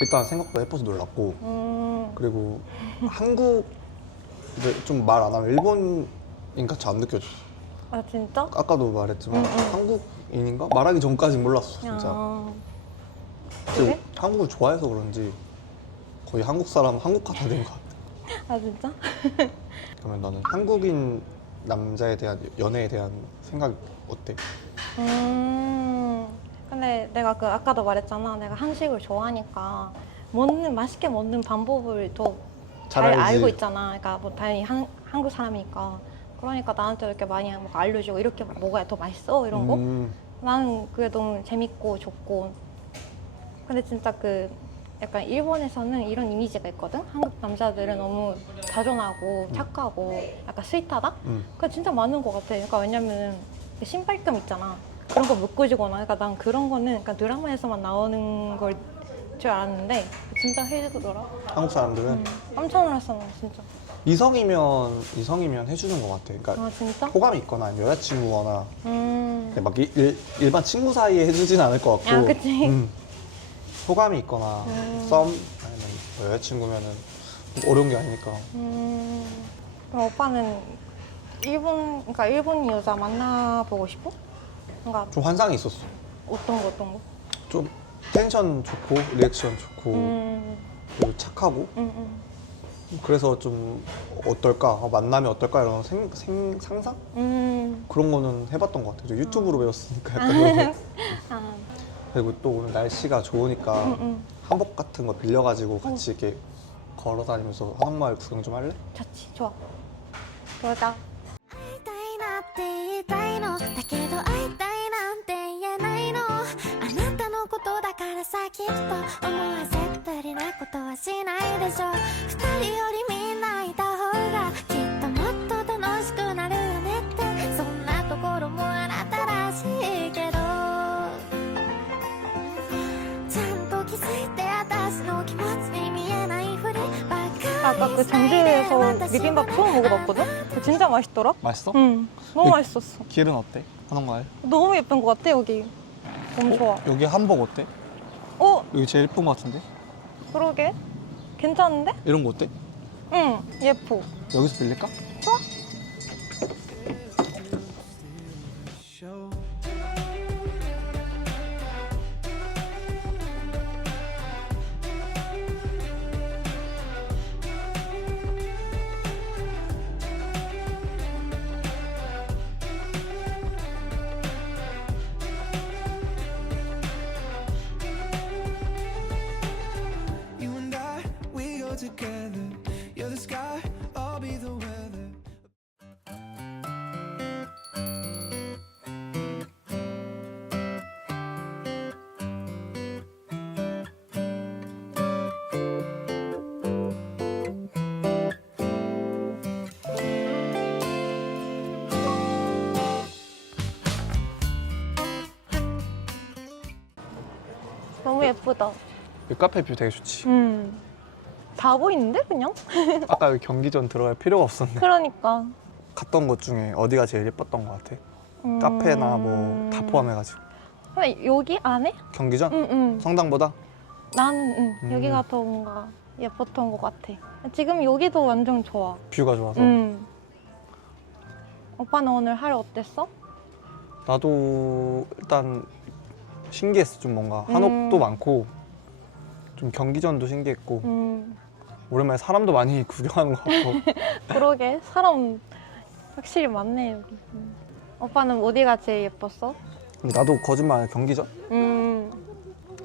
일단 생각보다 예뻐서 놀랐고 그리고 한국 좀 말 안 하면 일본인 같이 안 느껴져. 아 진짜? 아까도 말했지만 응, 응. 한국인인가? 말하기 전까지 몰랐어 진짜. 야. 그리고 그래? 한국을 좋아해서 그런지 거의 한국 사람 한국화 다 된 것 같아. 아 진짜? 그러면 너는 한국인 남자에 대한 연애에 대한 생각이 어때? 근데 내가 그 아까도 말했잖아. 내가 한식을 좋아하니까 맛있게 먹는 방법을 더 잘 알지. 알고 있잖아. 그러니까 뭐 당연히 한국 사람이니까. 그러니까 나한테 이렇게 많이 뭐 알려주고 이렇게 먹어야 더 맛있어 이런 거. 나는 그게 너무 재밌고 좋고. 근데 진짜 그 약간 일본에서는 이런 이미지가 있거든. 한국 남자들은 너무 다정하고 착하고 약간 스윗하다. 그게 진짜 많은 것 같아. 그러니까 왜냐면 그 신발끈 있잖아. 그런 거 묶어주거나. 그러니까 난 그런 거는 그러니까 드라마에서만 나오는 걸 줄 알았는데 진짜 해주더라. 한국 사람들은 깜짝 놀랐어 나 진짜. 이성이면 해주는 것 같아. 그러니까 아 진짜? 호감이 있거나 아니면 여자친구거나 음. 막 일반 친구 사이에 해주진 않을 것 같고. 아, 그치. 호감이 있거나 썸 아니면 뭐 여자친구면은 어려운 게 아니니까. 그럼 오빠는 그러니까 일본 여자 만나보고 싶어? 그러니까 좀 환상이 있었어. 어떤 거? 좀 텐션 좋고 리액션 좋고 그리고 착하고 그래서 좀 어떨까 만나면 어떨까 이런 상상 그런 거는 해봤던 것 같아요. 유튜브로 배웠으니까 약간 그런 거. 아, 그리고 또 오늘 날씨가 좋으니까 한복 같은 거 빌려가지고 같이 이렇게 걸어 다니면서 한옥마을 구경 좀 할래? 좋지, 좋아. 그러자. 会いたいなって言いたいのだけど会いたいなんて言えないのあなたのことだからさきっと思わせたりなことはしないでしょ二人よりみんないた方がきっともっと楽しくなるよねってそんなところもあなたらしいけどちゃんと気づいて私の気持ちに見えないふりばっかり 아까 그 전주에서 비빔밥 처음 먹어봤거든? 그거 진짜 맛있더라? 맛있어? 응, 너무 네. 맛있었어. 길은 어때? 한옥마을? 너무 예쁜 것 같아, 여기. 너무 좋아. 여기 한복 어때? 어, 여기 제일 예쁜 것 같은데? 그러게. 괜찮은데? 이런 거 어때? 응, 예뻐. 여기서 빌릴까? 좋아. You and I, we go together. You're the sky, I'll be the weather. 너무 예쁘다. 이 카페 뷰 되게 좋지. 다 보이는데, 그냥? 아까 여기 경기전 들어갈 필요가 없었네. 그러니까. 갔던 곳 중에 어디가 제일 예뻤던 것 같아? 카페나 뭐 다 포함해가지고. 근데 여기 안에? 경기전? 응. 성당보다? 나는 여기가 더 뭔가 예뻤던 것 같아. 지금 여기도 완전 좋아. 뷰가 좋아서. 오빠는 오늘 하루 어땠어? 나도 일단 신기했어. 좀 뭔가 한옥도 많고 좀 경기전도 신기했고 오랜만에 사람도 많이 구경하는 것 같고. 그러게 사람 확실히 많네 여기. 오빠는 어디가 제일 예뻤어? 근데 나도 거짓말 안 해. 경기전?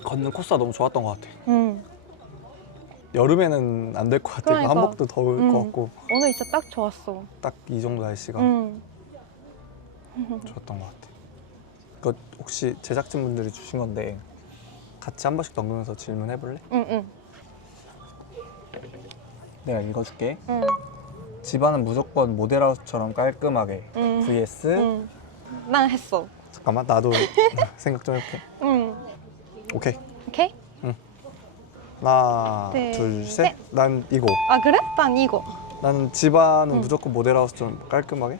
걷는 코스가 너무 좋았던 것 같아. 여름에는 안 될 것 같아. 그러니까. 한복도 더울 것 같고. 오늘 진짜 딱 좋았어. 딱 이 정도 날씨가 좋았던 것 같아. 이거 혹시 제작진분들이 주신 건데 같이 한 번씩 넘기면서 질문해볼래? 응. 내가 읽어줄게. 집안은 무조건 모델하우스처럼 깔끔하게 vs 난 했어. 잠깐만 나도 생각 좀 해볼게. 오케이. 오케이? 하나 네, 둘 셋. 셋. 난 이거. 아 그래? 난 이거. 난 집안은 무조건 모델하우스처럼 깔끔하게.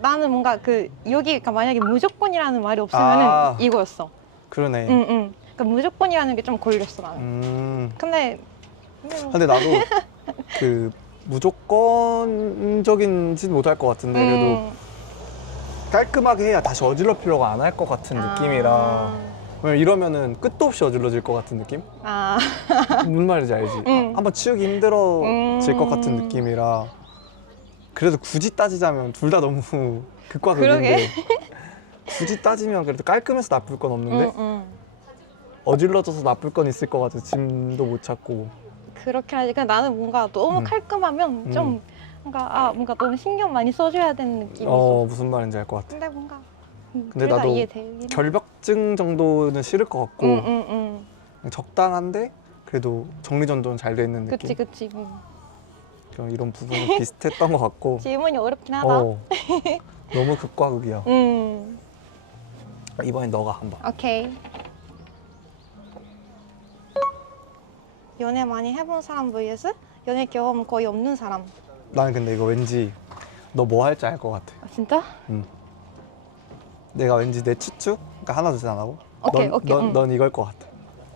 나는 뭔가 그 여기 그러니까 만약에 무조건이라는 말이 없으면은 아. 이거였어. 그러네. 그러니까 무조건이라는 게 좀 걸렸어 나는. 근데 근데 나도 그 무조건적인지 못할 것 같은데 그래도 깔끔하게 해야 다시 어질러피려고 안 할 것 같은 느낌이라. 왜냐면 이러면은 끝도 없이 어질러질 것 같은 느낌? 아. 무슨 말인지 알지? 한번 치우기 힘들어질 것 같은 느낌이라. 그래도 굳이 따지자면 둘 다 너무 극과 극인데 굳이 따지면 그래도 깔끔해서 나쁠 건 없는데 어질러져서 나쁠 건 있을 것 같아. 짐도 못 찾고. 그렇게 하지. 근데 나는 뭔가 너무 깔끔하면 좀 뭔가 너무 신경 많이 써줘야 되는 느낌이었어. 무슨 말인지 알 것 같아. 근데 뭔가 근데 둘 다 나도 이해돼. 결벽증 정도는 싫을 것 같고 적당한데 그래도 정리정돈 잘 돼 있는 느낌. 그치. 그런 이런 부분이 비슷했던 것 같고. 질문이 어렵긴 하다. 너무 극과 극이야. 이번엔 너가 한번. 오케이. 연애 많이 해본 사람 vs 연애 경험 거의 없는 사람. 나는 근데 이거 왠지 너 뭐 할지 알 것 같아. 아, 진짜? 내가 왠지 내 추측? 그러니까 하나 둘 셋 안 하고. 오케이, 오케이, 넌 이걸 것 같아.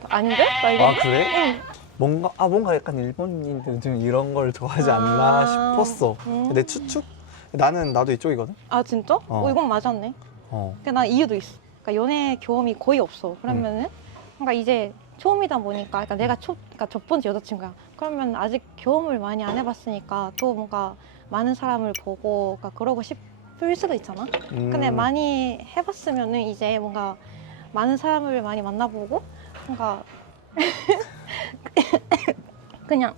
아닌데? 나 이거. 아 그래? 뭔가 약간 일본인들 좀 이런 걸 좋아하지 않나 싶었어. 내 추측? 나도 이쪽이거든. 아 진짜? 이건 맞았네. 그러니까 난 이유도 있어. 그러니까 연애 경험이 거의 없어. 그러면은 그러니까 이제 처음이다 보니까 그러니까 내가 그러니까 첫 번째 여자친구야. 그러면 아직 경험을 많이 안 해봤으니까 또 뭔가 많은 사람을 보고 그러니까 그러고 싶을 수도 있잖아. 근데 많이 해봤으면은 이제 뭔가 많은 사람을 많이 만나보고 뭔가 그냥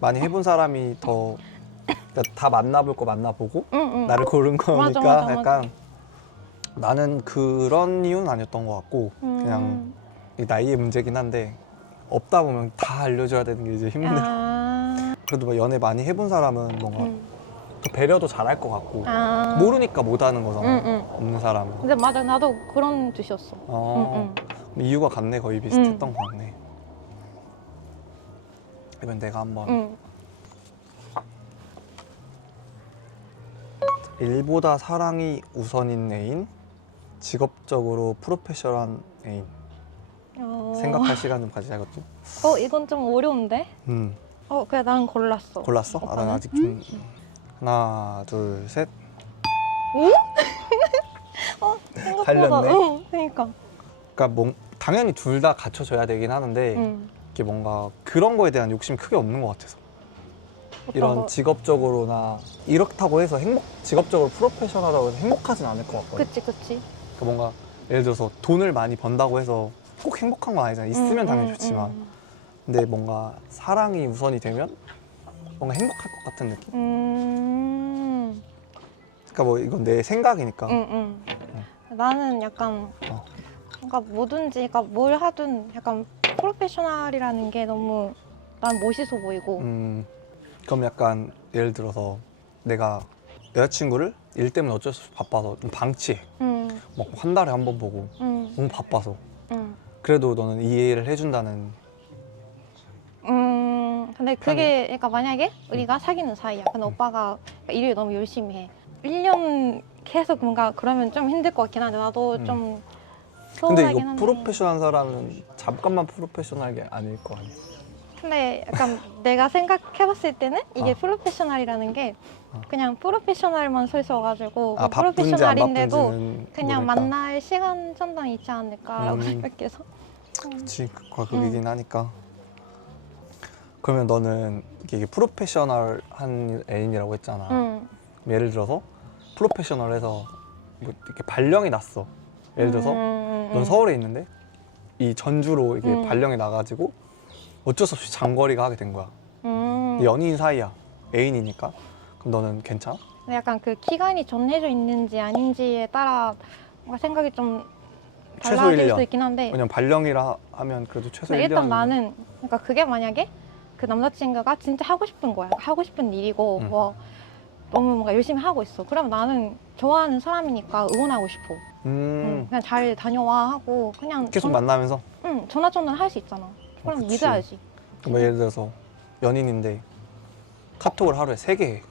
많이 해본 사람이 더 그러니까 다 만나볼 거 만나보고 나를 고른 거니까 맞아. 약간 나는 그런 이유는 아니었던 것 같고 그냥 이 나이의 문제긴 한데 없다 보면 다 알려줘야 되는 게 이제 힘들어. 그래도 막 연애 많이 해본 사람은 뭔가 더 배려도 잘할 것 같고 모르니까 못하는 거잖아. 없는 사람은. 근데 맞아, 나도 그런 뜻이었어. 이유가 같네. 거의 비슷했던 것 같네. 이번 내가 한번 일보다 사랑이 우선인 애인, 직업적으로 프로페셔널한 애인. 생각할 시간 좀 가지자 이것도. 이건 좀 어려운데? 그래 난 골랐어. 골랐어? 난 아직 좀. 하나 둘 셋. 생각보다. 달렸네. 그러니까. 그러니까 당연히 둘 다 갖춰줘야 되긴 하는데 이게 뭔가 그런 거에 대한 욕심이 크게 없는 것 같아서. 이런 직업적으로나 이렇다고 해서 직업적으로 프로페셔널하다고 해서 행복하진 않을 것 같거든. 그치. 그러니까 뭔가 예를 들어서 돈을 많이 번다고 해서 꼭 행복한 건 아니잖아. 있으면 당연히 좋지만. 근데 뭔가 사랑이 우선이 되면 뭔가 행복할 것 같은 느낌? 그러니까 뭐 이건 내 생각이니까. 나는 약간 뭔가 뭐든지 그러니까 뭘 하든 약간 프로페셔널이라는 게 너무 난 멋있어 보이고. 그럼 약간 예를 들어서 내가 여자친구를 일 때문에 어쩔 수 없이 바빠서 좀 방치해. 막 한 달에 한 번 보고 너무 바빠서. 그래도 너는 이해를 해준다는. 근데 그게 그러니까 만약에 우리가 사귀는 사이야. 근데 오빠가 일을 너무 열심히 해. 1년 계속 뭔가 그러면 좀 힘들 것 같긴 한데 나도 좀 근데 서운하긴 이거 한데. 프로페셔널 사람은 잠깐만 프로페셔널 게 아닐 거 아니야. 근데 약간 내가 생각해봤을 때는 이게 어. 프로페셔널이라는 게 그냥 프로페셔널만 서 있어가지고 아, 그 바쁜지 안 프로페셔널인데도 바쁜지는 그냥 모르니까. 만날 시간 정도는 있지 않을까라고 생각해서. 그치, 극이긴 하니까. 그러면 너는 이게 프로페셔널한 애인이라고 했잖아. 응. 예를 들어서 프로페셔널해서 뭐 이렇게 발령이 났어. 예를 들어서 넌 서울에 있는데 이 전주로 이게 발령이 나가지고 어쩔 수 없이 장거리가 하게 된 거야. 연인 사이야. 애인이니까. 그럼 너는 괜찮아? 근데 약간 그 기간이 정해져 있는지 아닌지에 따라 뭔가 생각이 좀 최소 달라질 1년. 수 있긴 한데. 왜냐면 발령이라 하면 그래도 최소 근데 1년. 일단 나는 그러니까 그게 만약에 그 남자친구가 진짜 하고 싶은 거야. 하고 싶은 일이고 뭐 너무 뭔가 열심히 하고 있어. 그럼 나는 좋아하는 사람이니까 응원하고 싶어. 그냥 잘 다녀와 하고 그냥 계속 만나면서? 전화 정도는 할 수 있잖아. 그럼 그치. 믿어야지. 뭐 예를 들어서 연인인데 카톡을 하루에 3개 해.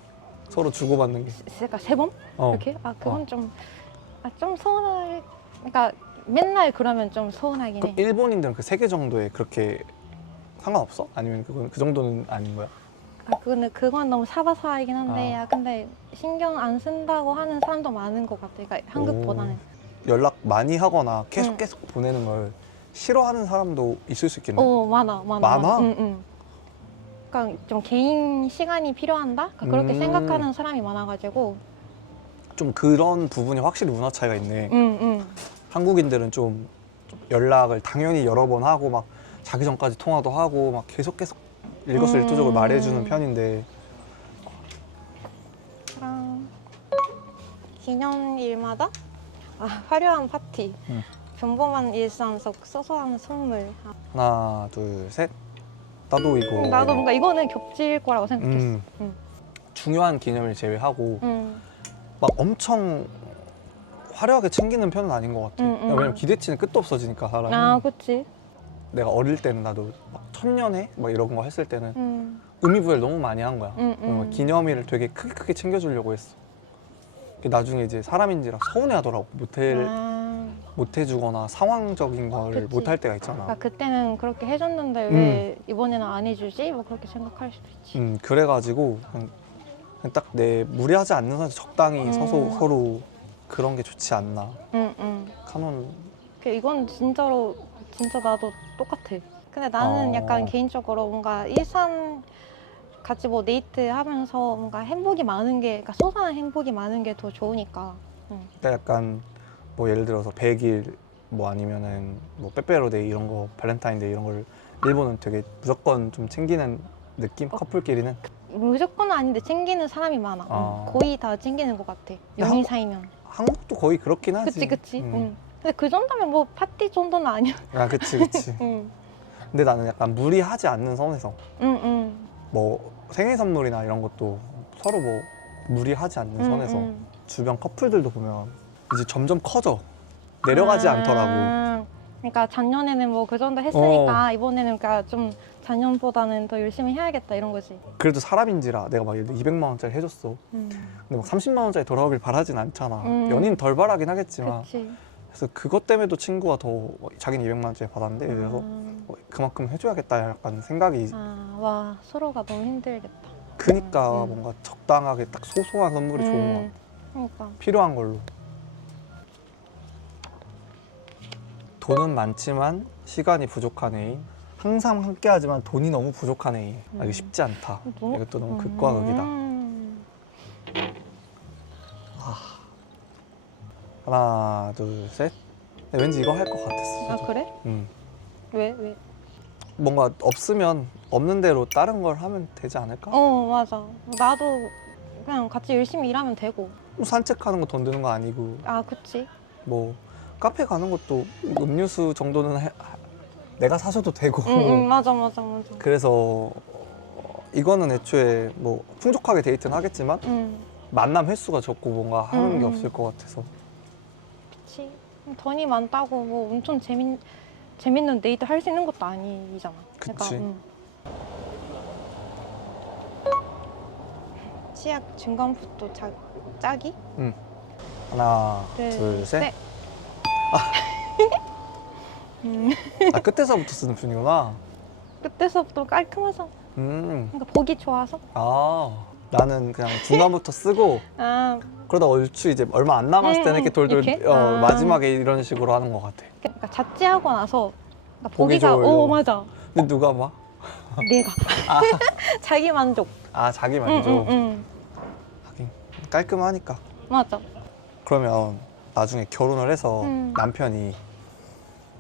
서로 주고받는 게. 그러니까 3번? 어. 이렇게? 아 그건 좀 서운할. 그러니까 맨날 그러면 좀 서운하긴 그럼 해. 일본인들은 그 3개 정도에 그렇게 상관없어? 아니면 그건 그 정도는 아닌 거야? 그건 너무 사바사이긴 한데 근데 신경 안 쓴다고 하는 사람도 많은 것 같아. 그러니까 한국보다는. 연락 많이 하거나 계속 보내는 걸 싫어하는 사람도 있을 수 있겠네. 많아. 많아? 응. 그러니까 좀 개인 시간이 필요한다? 그러니까 그렇게 생각하는 사람이 많아가지고. 좀 그런 부분이 확실히 문화 차이가 있네. 응. 한국인들은 좀 연락을 당연히 여러 번 하고 막 자기 전까지 통화도 하고 막 계속 일거수일투족을 말해주는 편인데. 그랑 기념일마다 화려한 파티, 평범한 일상 속 소소한 선물. 하나, 둘, 셋. 나도 이거. 나도 뭔가 이거는 겹칠 거라고 생각했어. 중요한 기념일 제외하고 막 엄청 화려하게 챙기는 편은 아닌 것 같아. 왜냐면 기대치는 끝도 없어지니까 사람이. 아, 그치. 내가 어릴 때는 나도 막 천년회 막 이런 거 했을 때는 의미부여를 너무 많이 한 거야. 기념일을 되게 크게 챙겨주려고 했어. 나중에 이제 사람인지라 서운해하더라고. 못 해주거나 상황적인 걸 그치. 못 할 때가 있잖아. 그러니까 그때는 그렇게 해줬는데 왜 이번에는 안 해주지? 뭐 그렇게 생각할 수도 있지. 그래가지고 그냥 딱 내 무리하지 않는 선에서 적당히 서로 그런 게 좋지 않나. 카논. 이건 진짜 나도 똑같아. 근데 나는 약간 개인적으로 뭔가 일상 같이 뭐 데이트 하면서 뭔가 행복이 많은 게, 그러니까 소소한 행복이 많은 게 더 좋으니까. 그러니까 약간 뭐 예를 들어서 100일 뭐 아니면은 뭐 빼빼로데이 이런 거, 발렌타인데이 이런 걸 일본은 되게 무조건 좀 챙기는 느낌? 커플끼리는? 무조건은 아닌데 챙기는 사람이 많아. 거의 다 챙기는 것 같아. 연인 사이면. 한국도 거의 그렇긴 하지. 그치. 근데 그 정도면 뭐 파티 정도는 아니야. 아, 그치. 근데 나는 약간 무리하지 않는 선에서 뭐 생일 선물이나 이런 것도 서로 뭐 무리하지 않는 선에서 주변 커플들도 보면 이제 점점 커져. 내려가지 않더라고. 그러니까 작년에는 뭐 그 정도 했으니까 이번에는 그러니까 좀 작년보다는 더 열심히 해야겠다 이런 거지. 그래도 사람인지라 내가 막 예를 들어 200만 원짜리 해줬어. 근데 막 30만 원짜리 돌아오길 바라진 않잖아. 연인 덜 바라긴 하겠지만. 그치. 그래서 그것 때문에도 친구가 더 자기는 200만 원짜리 받았는데 그래서 그만큼 해줘야겠다 약간 생각이. 와, 서로가 너무 힘들겠다. 그니까 뭔가 적당하게 딱 소소한 선물이 좋은 것 같아. 그러니까. 필요한 걸로. 돈은 많지만 시간이 부족한 애인. 항상 함께하지만 돈이 너무 부족한 애인. 이거 쉽지 않다. 이것도 너무 극과 극이다. 하나, 둘, 셋. 왠지 이거 할 것 같았어. 아, 그래? 왜? 뭔가 없으면 없는 대로 다른 걸 하면 되지 않을까? 맞아. 나도 그냥 같이 열심히 일하면 되고. 뭐 산책하는 거 돈 드는 거 아니고. 아, 그치. 뭐 카페 가는 것도 음료수 정도는 내가 사줘도 되고. 맞아. 그래서 이거는 애초에 뭐 풍족하게 데이트는 하겠지만 만남 횟수가 적고 뭔가 하는 게 없을 것 같아서. 그치. 돈이 많다고 뭐 엄청 재밌는 데이트 할 수 있는 것도 아니잖아. 그치. 치약 중간부터 짜기? 하나, 둘, 셋. 아, 끝에서부터 쓰는 편이구나. 끝에서부터 깔끔해서 그러니까 보기 좋아서. 아, 나는 그냥 중간부터 쓰고 아, 그러다 얼추 이제 얼마 안 남았을 때는 이렇게 돌돌 이렇게? 마지막에 이런 식으로 하는 것 같아. 그러니까 자취하고 나서 그러니까 보기 보기가 좋으려고. 맞아. 근데 누가 봐? 내가 자기 만족. 아, 자기 만족. 응. 하긴 깔끔하니까. 맞아. 그러면 나중에 결혼을 해서 음. 남편이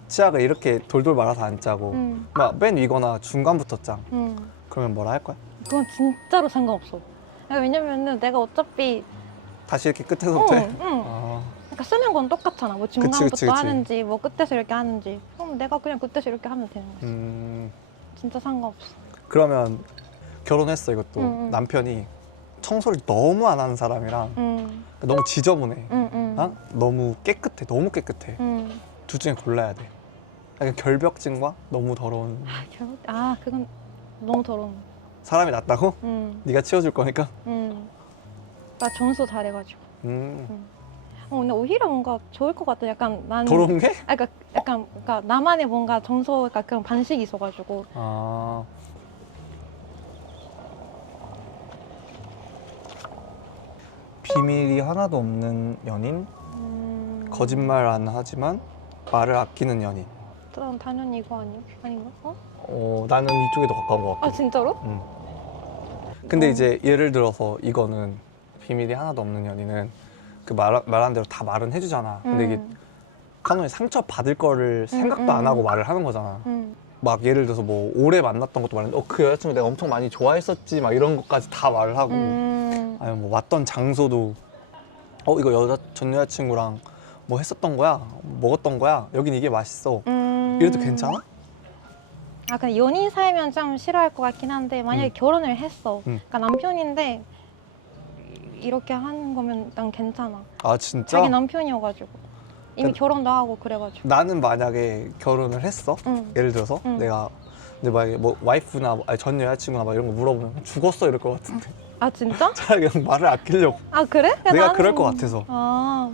치약을 이렇게 돌돌 말아서 안 짜고 막 맨 위거나 중간부터 짜. 그러면 뭐라 할 거야? 그건 진짜로 상관없어. 그러니까 왜냐면은 내가 어차피 다시 이렇게 끝에서부터 해? 응. 아, 그러니까 쓰는 건 똑같잖아. 뭐 그치, 중간부터 그치, 그치. 하는지 뭐 끝에서 이렇게 하는지. 그럼 내가 그냥 끝에서 이렇게 하면 되는 거지. 진짜 상관없어. 그러면 결혼했어 이것도. 남편이 청소를 너무 안 하는 사람이랑 너무 지저분해. 어? 너무 깨끗해. 너무 깨끗해. 둘 중에 골라야 돼. 약간 결벽증과 너무 더러운 그건 너무 더러운. 사람이 낫다고? 응. 네가 치워줄 거니까? 나 청소 잘해가지고. 근데 오히려 뭔가 좋을 것 같아. 약간 나는 더러운 게? 그러니까 나만의 뭔가 정서가 그런 반식이 있어가지고. 아, 비밀이 하나도 없는 연인? 거짓말 안 하지만 말을 아끼는 연인. 난 당연히 이거 아닌가? 나는 이쪽에 더 가까운 것 같고. 아 진짜로? 근데 이제 예를 들어서 이거는 비밀이 하나도 없는 연인은 그 말한 대로 다 말은 해주잖아. 근데 이게 카논이 상처 받을 거를 생각도 안 하고 말을 하는 거잖아. 막 예를 들어서 뭐 오래 만났던 것도 말했는데 그 여자친구 내가 엄청 많이 좋아했었지 막 이런 것까지 다 말을 하고 아니면 뭐 왔던 장소도 이거 전 여자친구랑 뭐 했었던 거야? 먹었던 거야? 여긴 이게 맛있어. 이래도 괜찮아? 그냥 연인 사이면 좀 싫어할 것 같긴 한데 만약에 결혼을 했어. 그러니까 남편인데 이렇게 하는 거면 난 괜찮아. 아 진짜? 자기 남편이어가지고 이미 결혼도 하고 그래가지고. 나는 만약에 결혼을 했어? 예를 들어서 내가 근데 만약에 뭐 와이프나 전 여자친구나 막 이런 거 물어보면 죽었어 이럴 것 같은데 아 진짜? 차라리 그냥 말을 아끼려고. 아 그래? 내가 그럴 것 같아서. 아,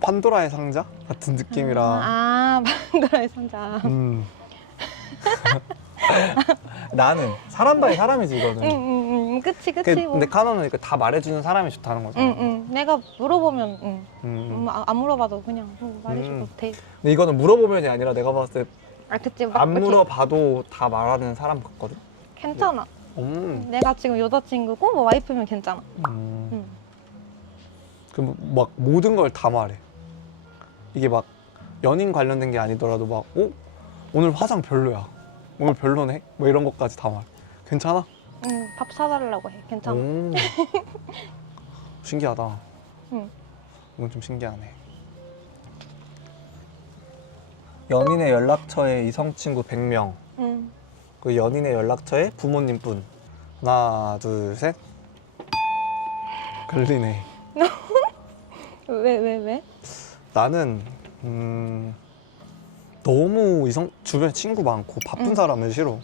판도라의 상자 같은 느낌이라. 판도라의 상자. 나는 사람 바이 사람이지 이거는. 그치. 근데 카논은 다 말해주는 사람이 좋다는 거잖아. 내가 물어보면 안 물어봐도 그냥 말해줘도 돼. 근데 이거는 물어보면이 아니라 내가 봤을 때 그치. 안 물어봐도 다 말하는 사람 같거든. 괜찮아. 내가 지금 여자친구고 뭐 와이프면 괜찮아. 그럼 막 모든 걸 다 말해. 이게 막 연인 관련된 게 아니더라도 막 오늘 화장 별로야. 오늘 별로네. 뭐 이런 것까지 다 말해. 괜찮아? 밥 사달라고 해. 괜찮아. 신기하다. 응. 이건 좀 신기하네. 연인의 연락처에 이성 친구 100명. 그 연인의 연락처에 부모님뿐. 하나, 둘, 셋. 걸리네. 왜? 나는 너무 주변에 친구 많고 바쁜 사람은 싫어.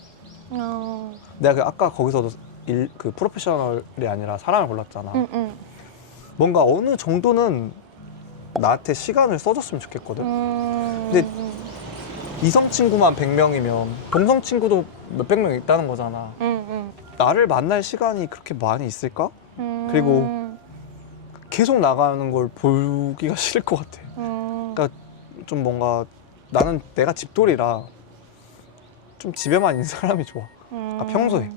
내가 아까 거기서도 그 프로페셔널이 아니라 사람을 골랐잖아. 뭔가 어느 정도는 나한테 시간을 써줬으면 좋겠거든. 근데 이성 친구만 100명이면 동성 친구도 몇백 명 있다는 거잖아. 나를 만날 시간이 그렇게 많이 있을까? 그리고 계속 나가는 걸 보기가 싫을 것 같아. 그러니까 좀 뭔가 나는 내가 집돌이라 좀 집에만 있는 사람이 좋아. 평소에.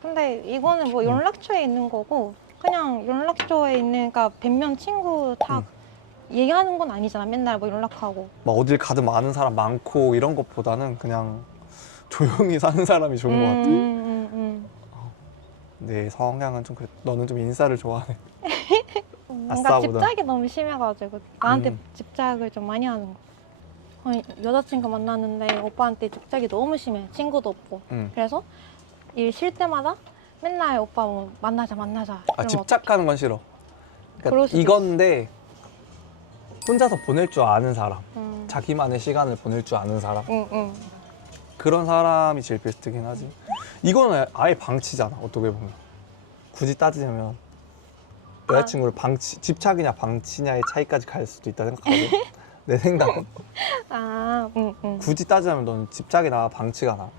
근데 이거는 뭐 연락처에 있는 거고 그냥 연락처에 있는 그러니까 100명 친구 다 얘기하는 건 아니잖아. 맨날 뭐 연락하고. 막 어딜 가든 아는 사람 많고 이런 것보다는 그냥 조용히 사는 사람이 좋은 것 같아. 내 성향은 좀 그래. 너는 좀 인싸를 좋아하네. 뭔가 아싸보다. 집착이 너무 심해가지고 나한테 집착을 좀 많이 하는 거. 여자친구 만났는데 오빠한테 집착이 너무 심해. 친구도 없고. 그래서 일 쉴 때마다 맨날 오빠 뭐 만나자. 이러면 집착하는 건 싫어. 그럴 그러니까 수도 이건데 혼자서 보낼 줄 아는 사람. 자기만의 시간을 보낼 줄 아는 사람. 그런 사람이 제일 베스트긴 하지. 이거는 아예 방치잖아. 어떻게 보면. 굳이 따지자면 여자친구를 집착이냐 방치냐의 차이까지 갈 수도 있다 생각하거든. 내 생각은. 아, 굳이 따지자면 넌 집착이나 방치가 나.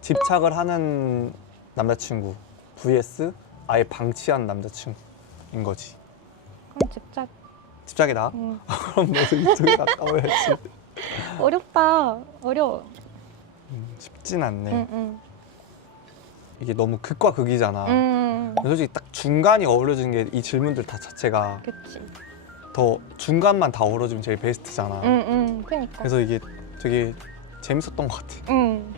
집착을 하는 남자친구 vs 아예 방치한 남자친구인 거지. 그럼 집착이 나? 그럼 너도 이쪽에 가까워야지. 어렵다. 어려워. 쉽진 않네. 응. 이게 너무 극과 극이잖아. 응. 솔직히 딱 중간이 어우러지는 게 이 질문들 다 자체가 그치. 더 중간만 다 어우러지면 제일 베스트잖아. 응. 그니까. 그래서 이게 되게 재밌었던 것 같아. 응.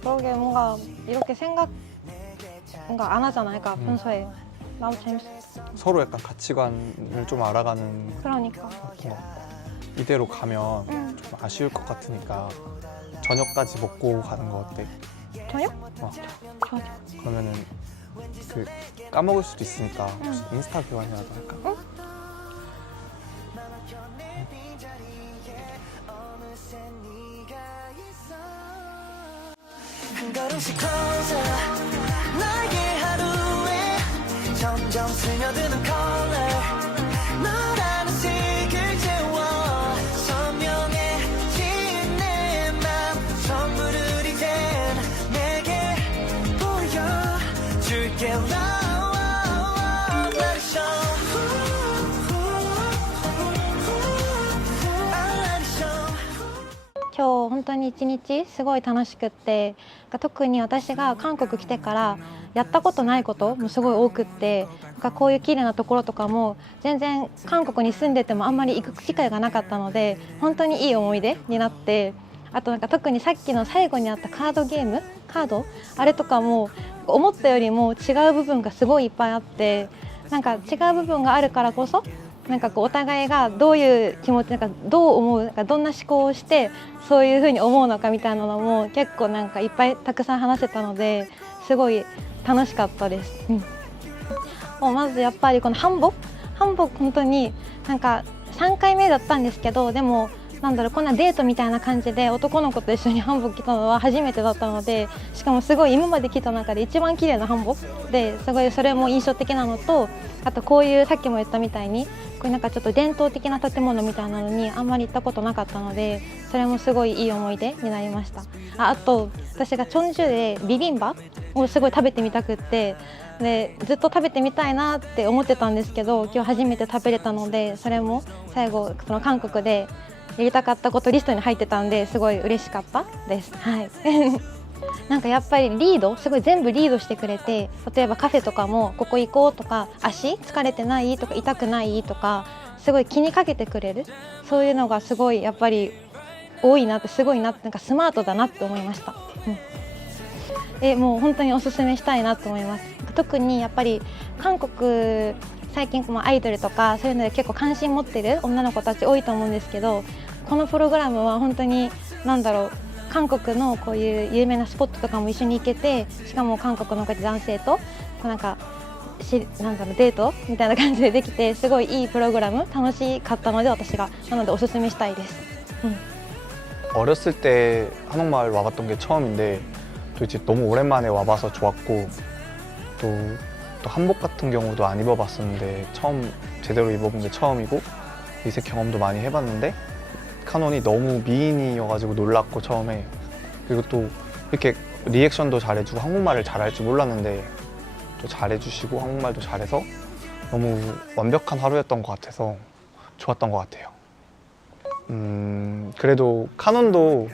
그러게 뭔가 이렇게 뭔가 안 하잖아. 그러니까 평소에. 나도 재밌어. 서로 약간 가치관을 좀 알아가는 그러니까. 것 같고. 이대로 가면 좀 아쉬울 것 같으니까 저녁까지 먹고 가는 거 어때? 저녁? 어. 좋아. 그러면은 까먹을 수도 있으니까 혹시 인스타 교환이라도 할까? 응? 한 걸음씩 closer 너의 하루에 점점 스며드는 color 너라는 색을 채워 선명해진 내 맘 선물을 이젠 내게 보여줄게 Let it show Let it show 今日本当に一日すごい楽しくって、特に私が韓国来てからやったことないこともすごい多くって、こういう綺麗なところとかも全然韓国に住んでてもあんまり行く機会がなかったので、本当にいい思い出になって、あと特にさっきの最後にあったカードあれとかも思ったよりも違う部分がすごいいっぱいあって、違う部分があるからこそお互いがどういう気持ちどう思うどんな思考をしてそういうふうに思うのかみたいなのも結構いっぱいたくさん話せたのですごい楽しかったです。もうまずやっぱりこの韓国本当に3回目だったんですけど、でもこんなデートみたいな感じで男の子と一緒に韓国来たのは初めてだったので、しかもすごい今まで来た中で一番綺麗な韓国ですごいそれも印象的なのと、あとこういうさっきも言ったみたいにこういうちょっと伝統的な建物みたいなのにあんまり行ったことなかったので、それもすごいいい思い出になりました。あと私がチョンジュでビビンバをすごい食べてみたくってでずっと食べてみたいなって思ってたんですけど、今日初めて食べれたので、それも最後その韓国でやりたかったことリストに入ってたんですごい嬉しかったです。はいやっぱりすごい全部リードしてくれて、例えばカフェとかもここ行こうとか、足疲れてないとか痛くないとかすごい気にかけてくれる、そういうのがすごいやっぱり多いなって、すごいなってスマートだなって思いました。もう本当におすすめしたいなと思います。特にやっぱり韓国最近アイドルとかそういうので結構関心持ってる女の子たち多いと思うんですけど、このプログラムは本当に韓国のこういう有名なスポットとかも一緒に行けて、しかも韓国の男性とデートみたいな感じでできて、すごいいいプログラム楽しかったので私がなのでおすすめしたいです。어렸을 때 한옥마을 와봤던 게 처음인데 또 이제 너무 오랜만에 와봐서 좋았고, 또 한복 같은 경우도 안 입어봤었는데 처음 제대로 입어본 게 처음이고, 이색 경험도 많이 해봤는데 카논이 너무 미인이어가지고 놀랐고 처음에, 그리고 또 이렇게 리액션도 잘해주고 한국말을 잘할 줄 몰랐는데 또 잘해주시고 한국말도 잘해서 너무 완벽한 하루였던 것 같아서 좋았던 것 같아요. 그래도 카논도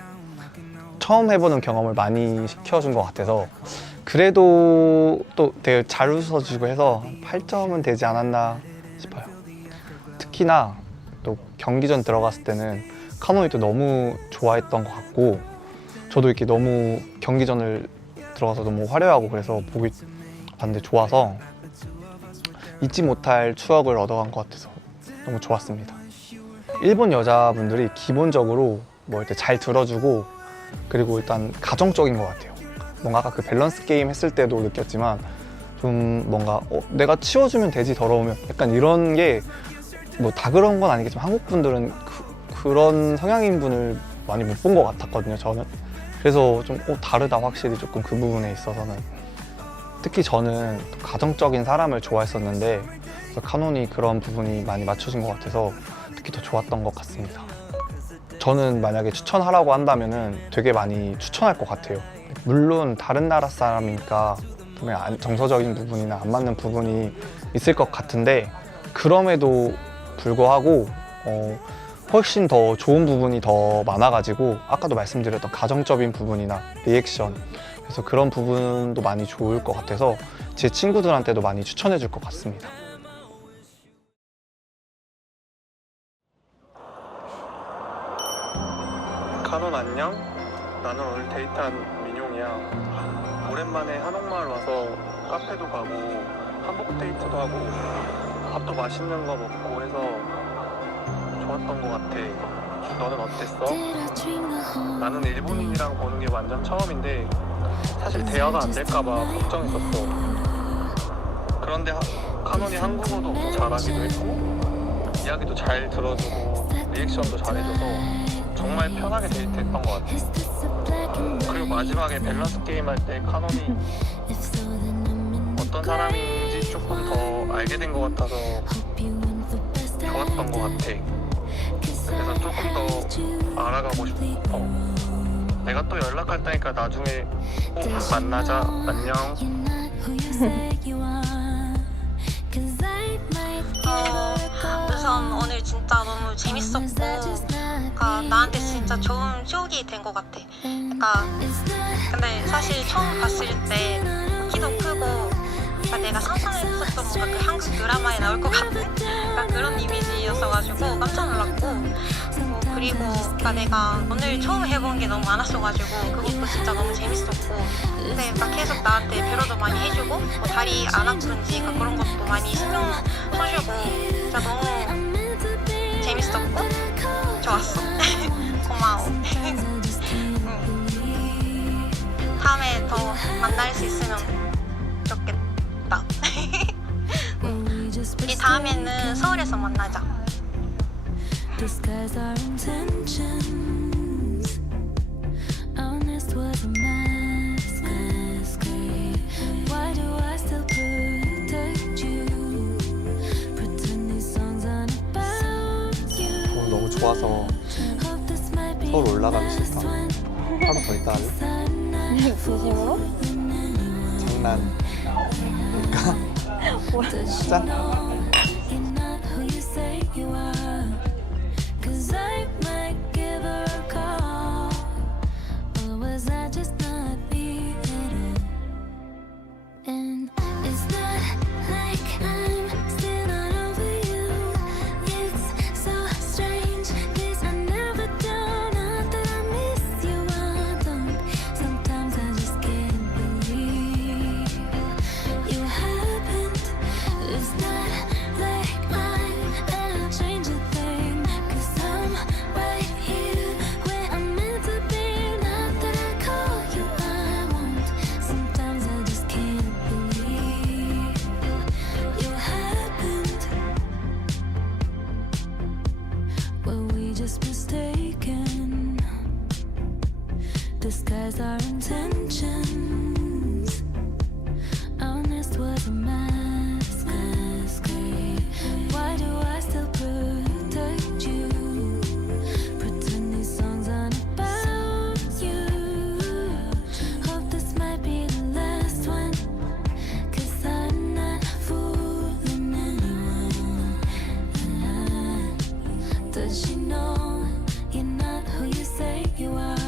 처음 해보는 경험을 많이 시켜준 것 같아서 그래도 또 되게 잘 웃어주고 해서 8점은 되지 않았나 싶어요. 특히나 또 경기전 들어갔을 때는 카논이 또 너무 좋아했던 것 같고, 저도 이렇게 너무 경기전을 들어가서 너무 화려하고 그래서 봤는데 좋아서 잊지 못할 추억을 얻어간 것 같아서 너무 좋았습니다. 일본 여자분들이 기본적으로 뭐 이렇게 잘 들어주고, 그리고 일단 가정적인 것 같아요. 뭔가 아까 그 밸런스 게임 했을 때도 느꼈지만 좀 뭔가 내가 치워주면 되지 더러우면, 약간 이런 게 뭐 다 그런 건 아니겠지만 한국 분들은 그런 성향인 분을 많이 못 본 것 같았거든요, 저는. 그래서 좀 다르다, 확실히 조금 그 부분에 있어서는. 특히 저는 가정적인 사람을 좋아했었는데 그래서 카논이 그런 부분이 많이 맞춰진 것 같아서 특히 더 좋았던 것 같습니다. 저는 만약에 추천하라고 한다면은 되게 많이 추천할 것 같아요. 물론 다른 나라 사람이니까 분명히 정서적인 부분이나 안 맞는 부분이 있을 것 같은데 그럼에도 불구하고 훨씬 더 좋은 부분이 더 많아가지고 아까도 말씀드렸던 가정적인 부분이나 리액션, 그래서 그런 부분도 많이 좋을 것 같아서 제 친구들한테도 많이 추천해 줄 것 같습니다. 카논 안녕? 나는 오늘 데이트한 민용이야. 오랜만에 한옥마을 와서 카페도 가고 한복 데이트도 하고 밥도 맛있는 거 먹고 해서 좋았던 것 같아. 너는 어땠어? 나는 일본인이랑 보는 게 완전 처음인데 사실 대화가 안 될까봐 걱정했었어. 그런데 카논이 한국어도 엄청 잘하기도 했고 이야기도 잘 들어주고 리액션도 잘해줘서 정말 편하게 데이트했던 것 같아. 그리고 마지막에 밸런스 게임 할 때 카논이 어떤 사람인지 조금 더 알게 된 것 같아서 좋았던 것 같아. 그래서 조금 더 알아가고 싶어. 내가 또 연락할 테니까 나중에 꼭 만나자. 안녕. 우선 오늘 진짜 너무 재밌었고 그러니까 나한테 진짜 좋은 추억이 된 것 같아. 그러니까 근데 사실 처음 봤을 때 키도 크고 그러니까 내가 상상했었던 뭔가 그 한국 드라마에 나올 것 같은 그러니까 그런 이미지였어가지고 깜짝 놀랐고 그리고 그러니까 내가 오늘 처음 해본 게 너무 많았어가지고 그것도 진짜 너무 재밌었고 근데 막 계속 나한테 배려도 많이 해주고 뭐 다리 안 아픈지 그러니까 그런 것도 많이 신경 써주고 진짜 너무 재밌었고 좋았어. 고마워. 다음에 더 만날 수 있으면 좋겠다. 우리 다음에는 서울에서 만나자. Disguise our intentions. Honest was a masquerade. Why do I still protect you? Pretend these songs aren't about you. 오늘 너무 좋아서 Hope this might be 서울 올라가기 싫다. last one. 하루 더 있다 할래? 진심으로? 장난. 짠. You're not who you say you are. 'Cause I might give her a call. Or was I just not me at all? And it's not like I'm still not over you. It's so strange, 'cause I never do. Not that I miss you, I don't. Sometimes I just can't believe you happened. It's not like I'm gonna change a thing. 'Cause I'm right here where I'm meant to be. Not that I call you, I won't. Sometimes I just can't believe you happened. Were we just mistaken? Disguise our intentions. Honest was a masquerade. Why do I still protect you? Pretend these songs aren't about you. Hope this might be the last one. 'Cause I'm not fooling anyone. Does she know you're not who you say you are?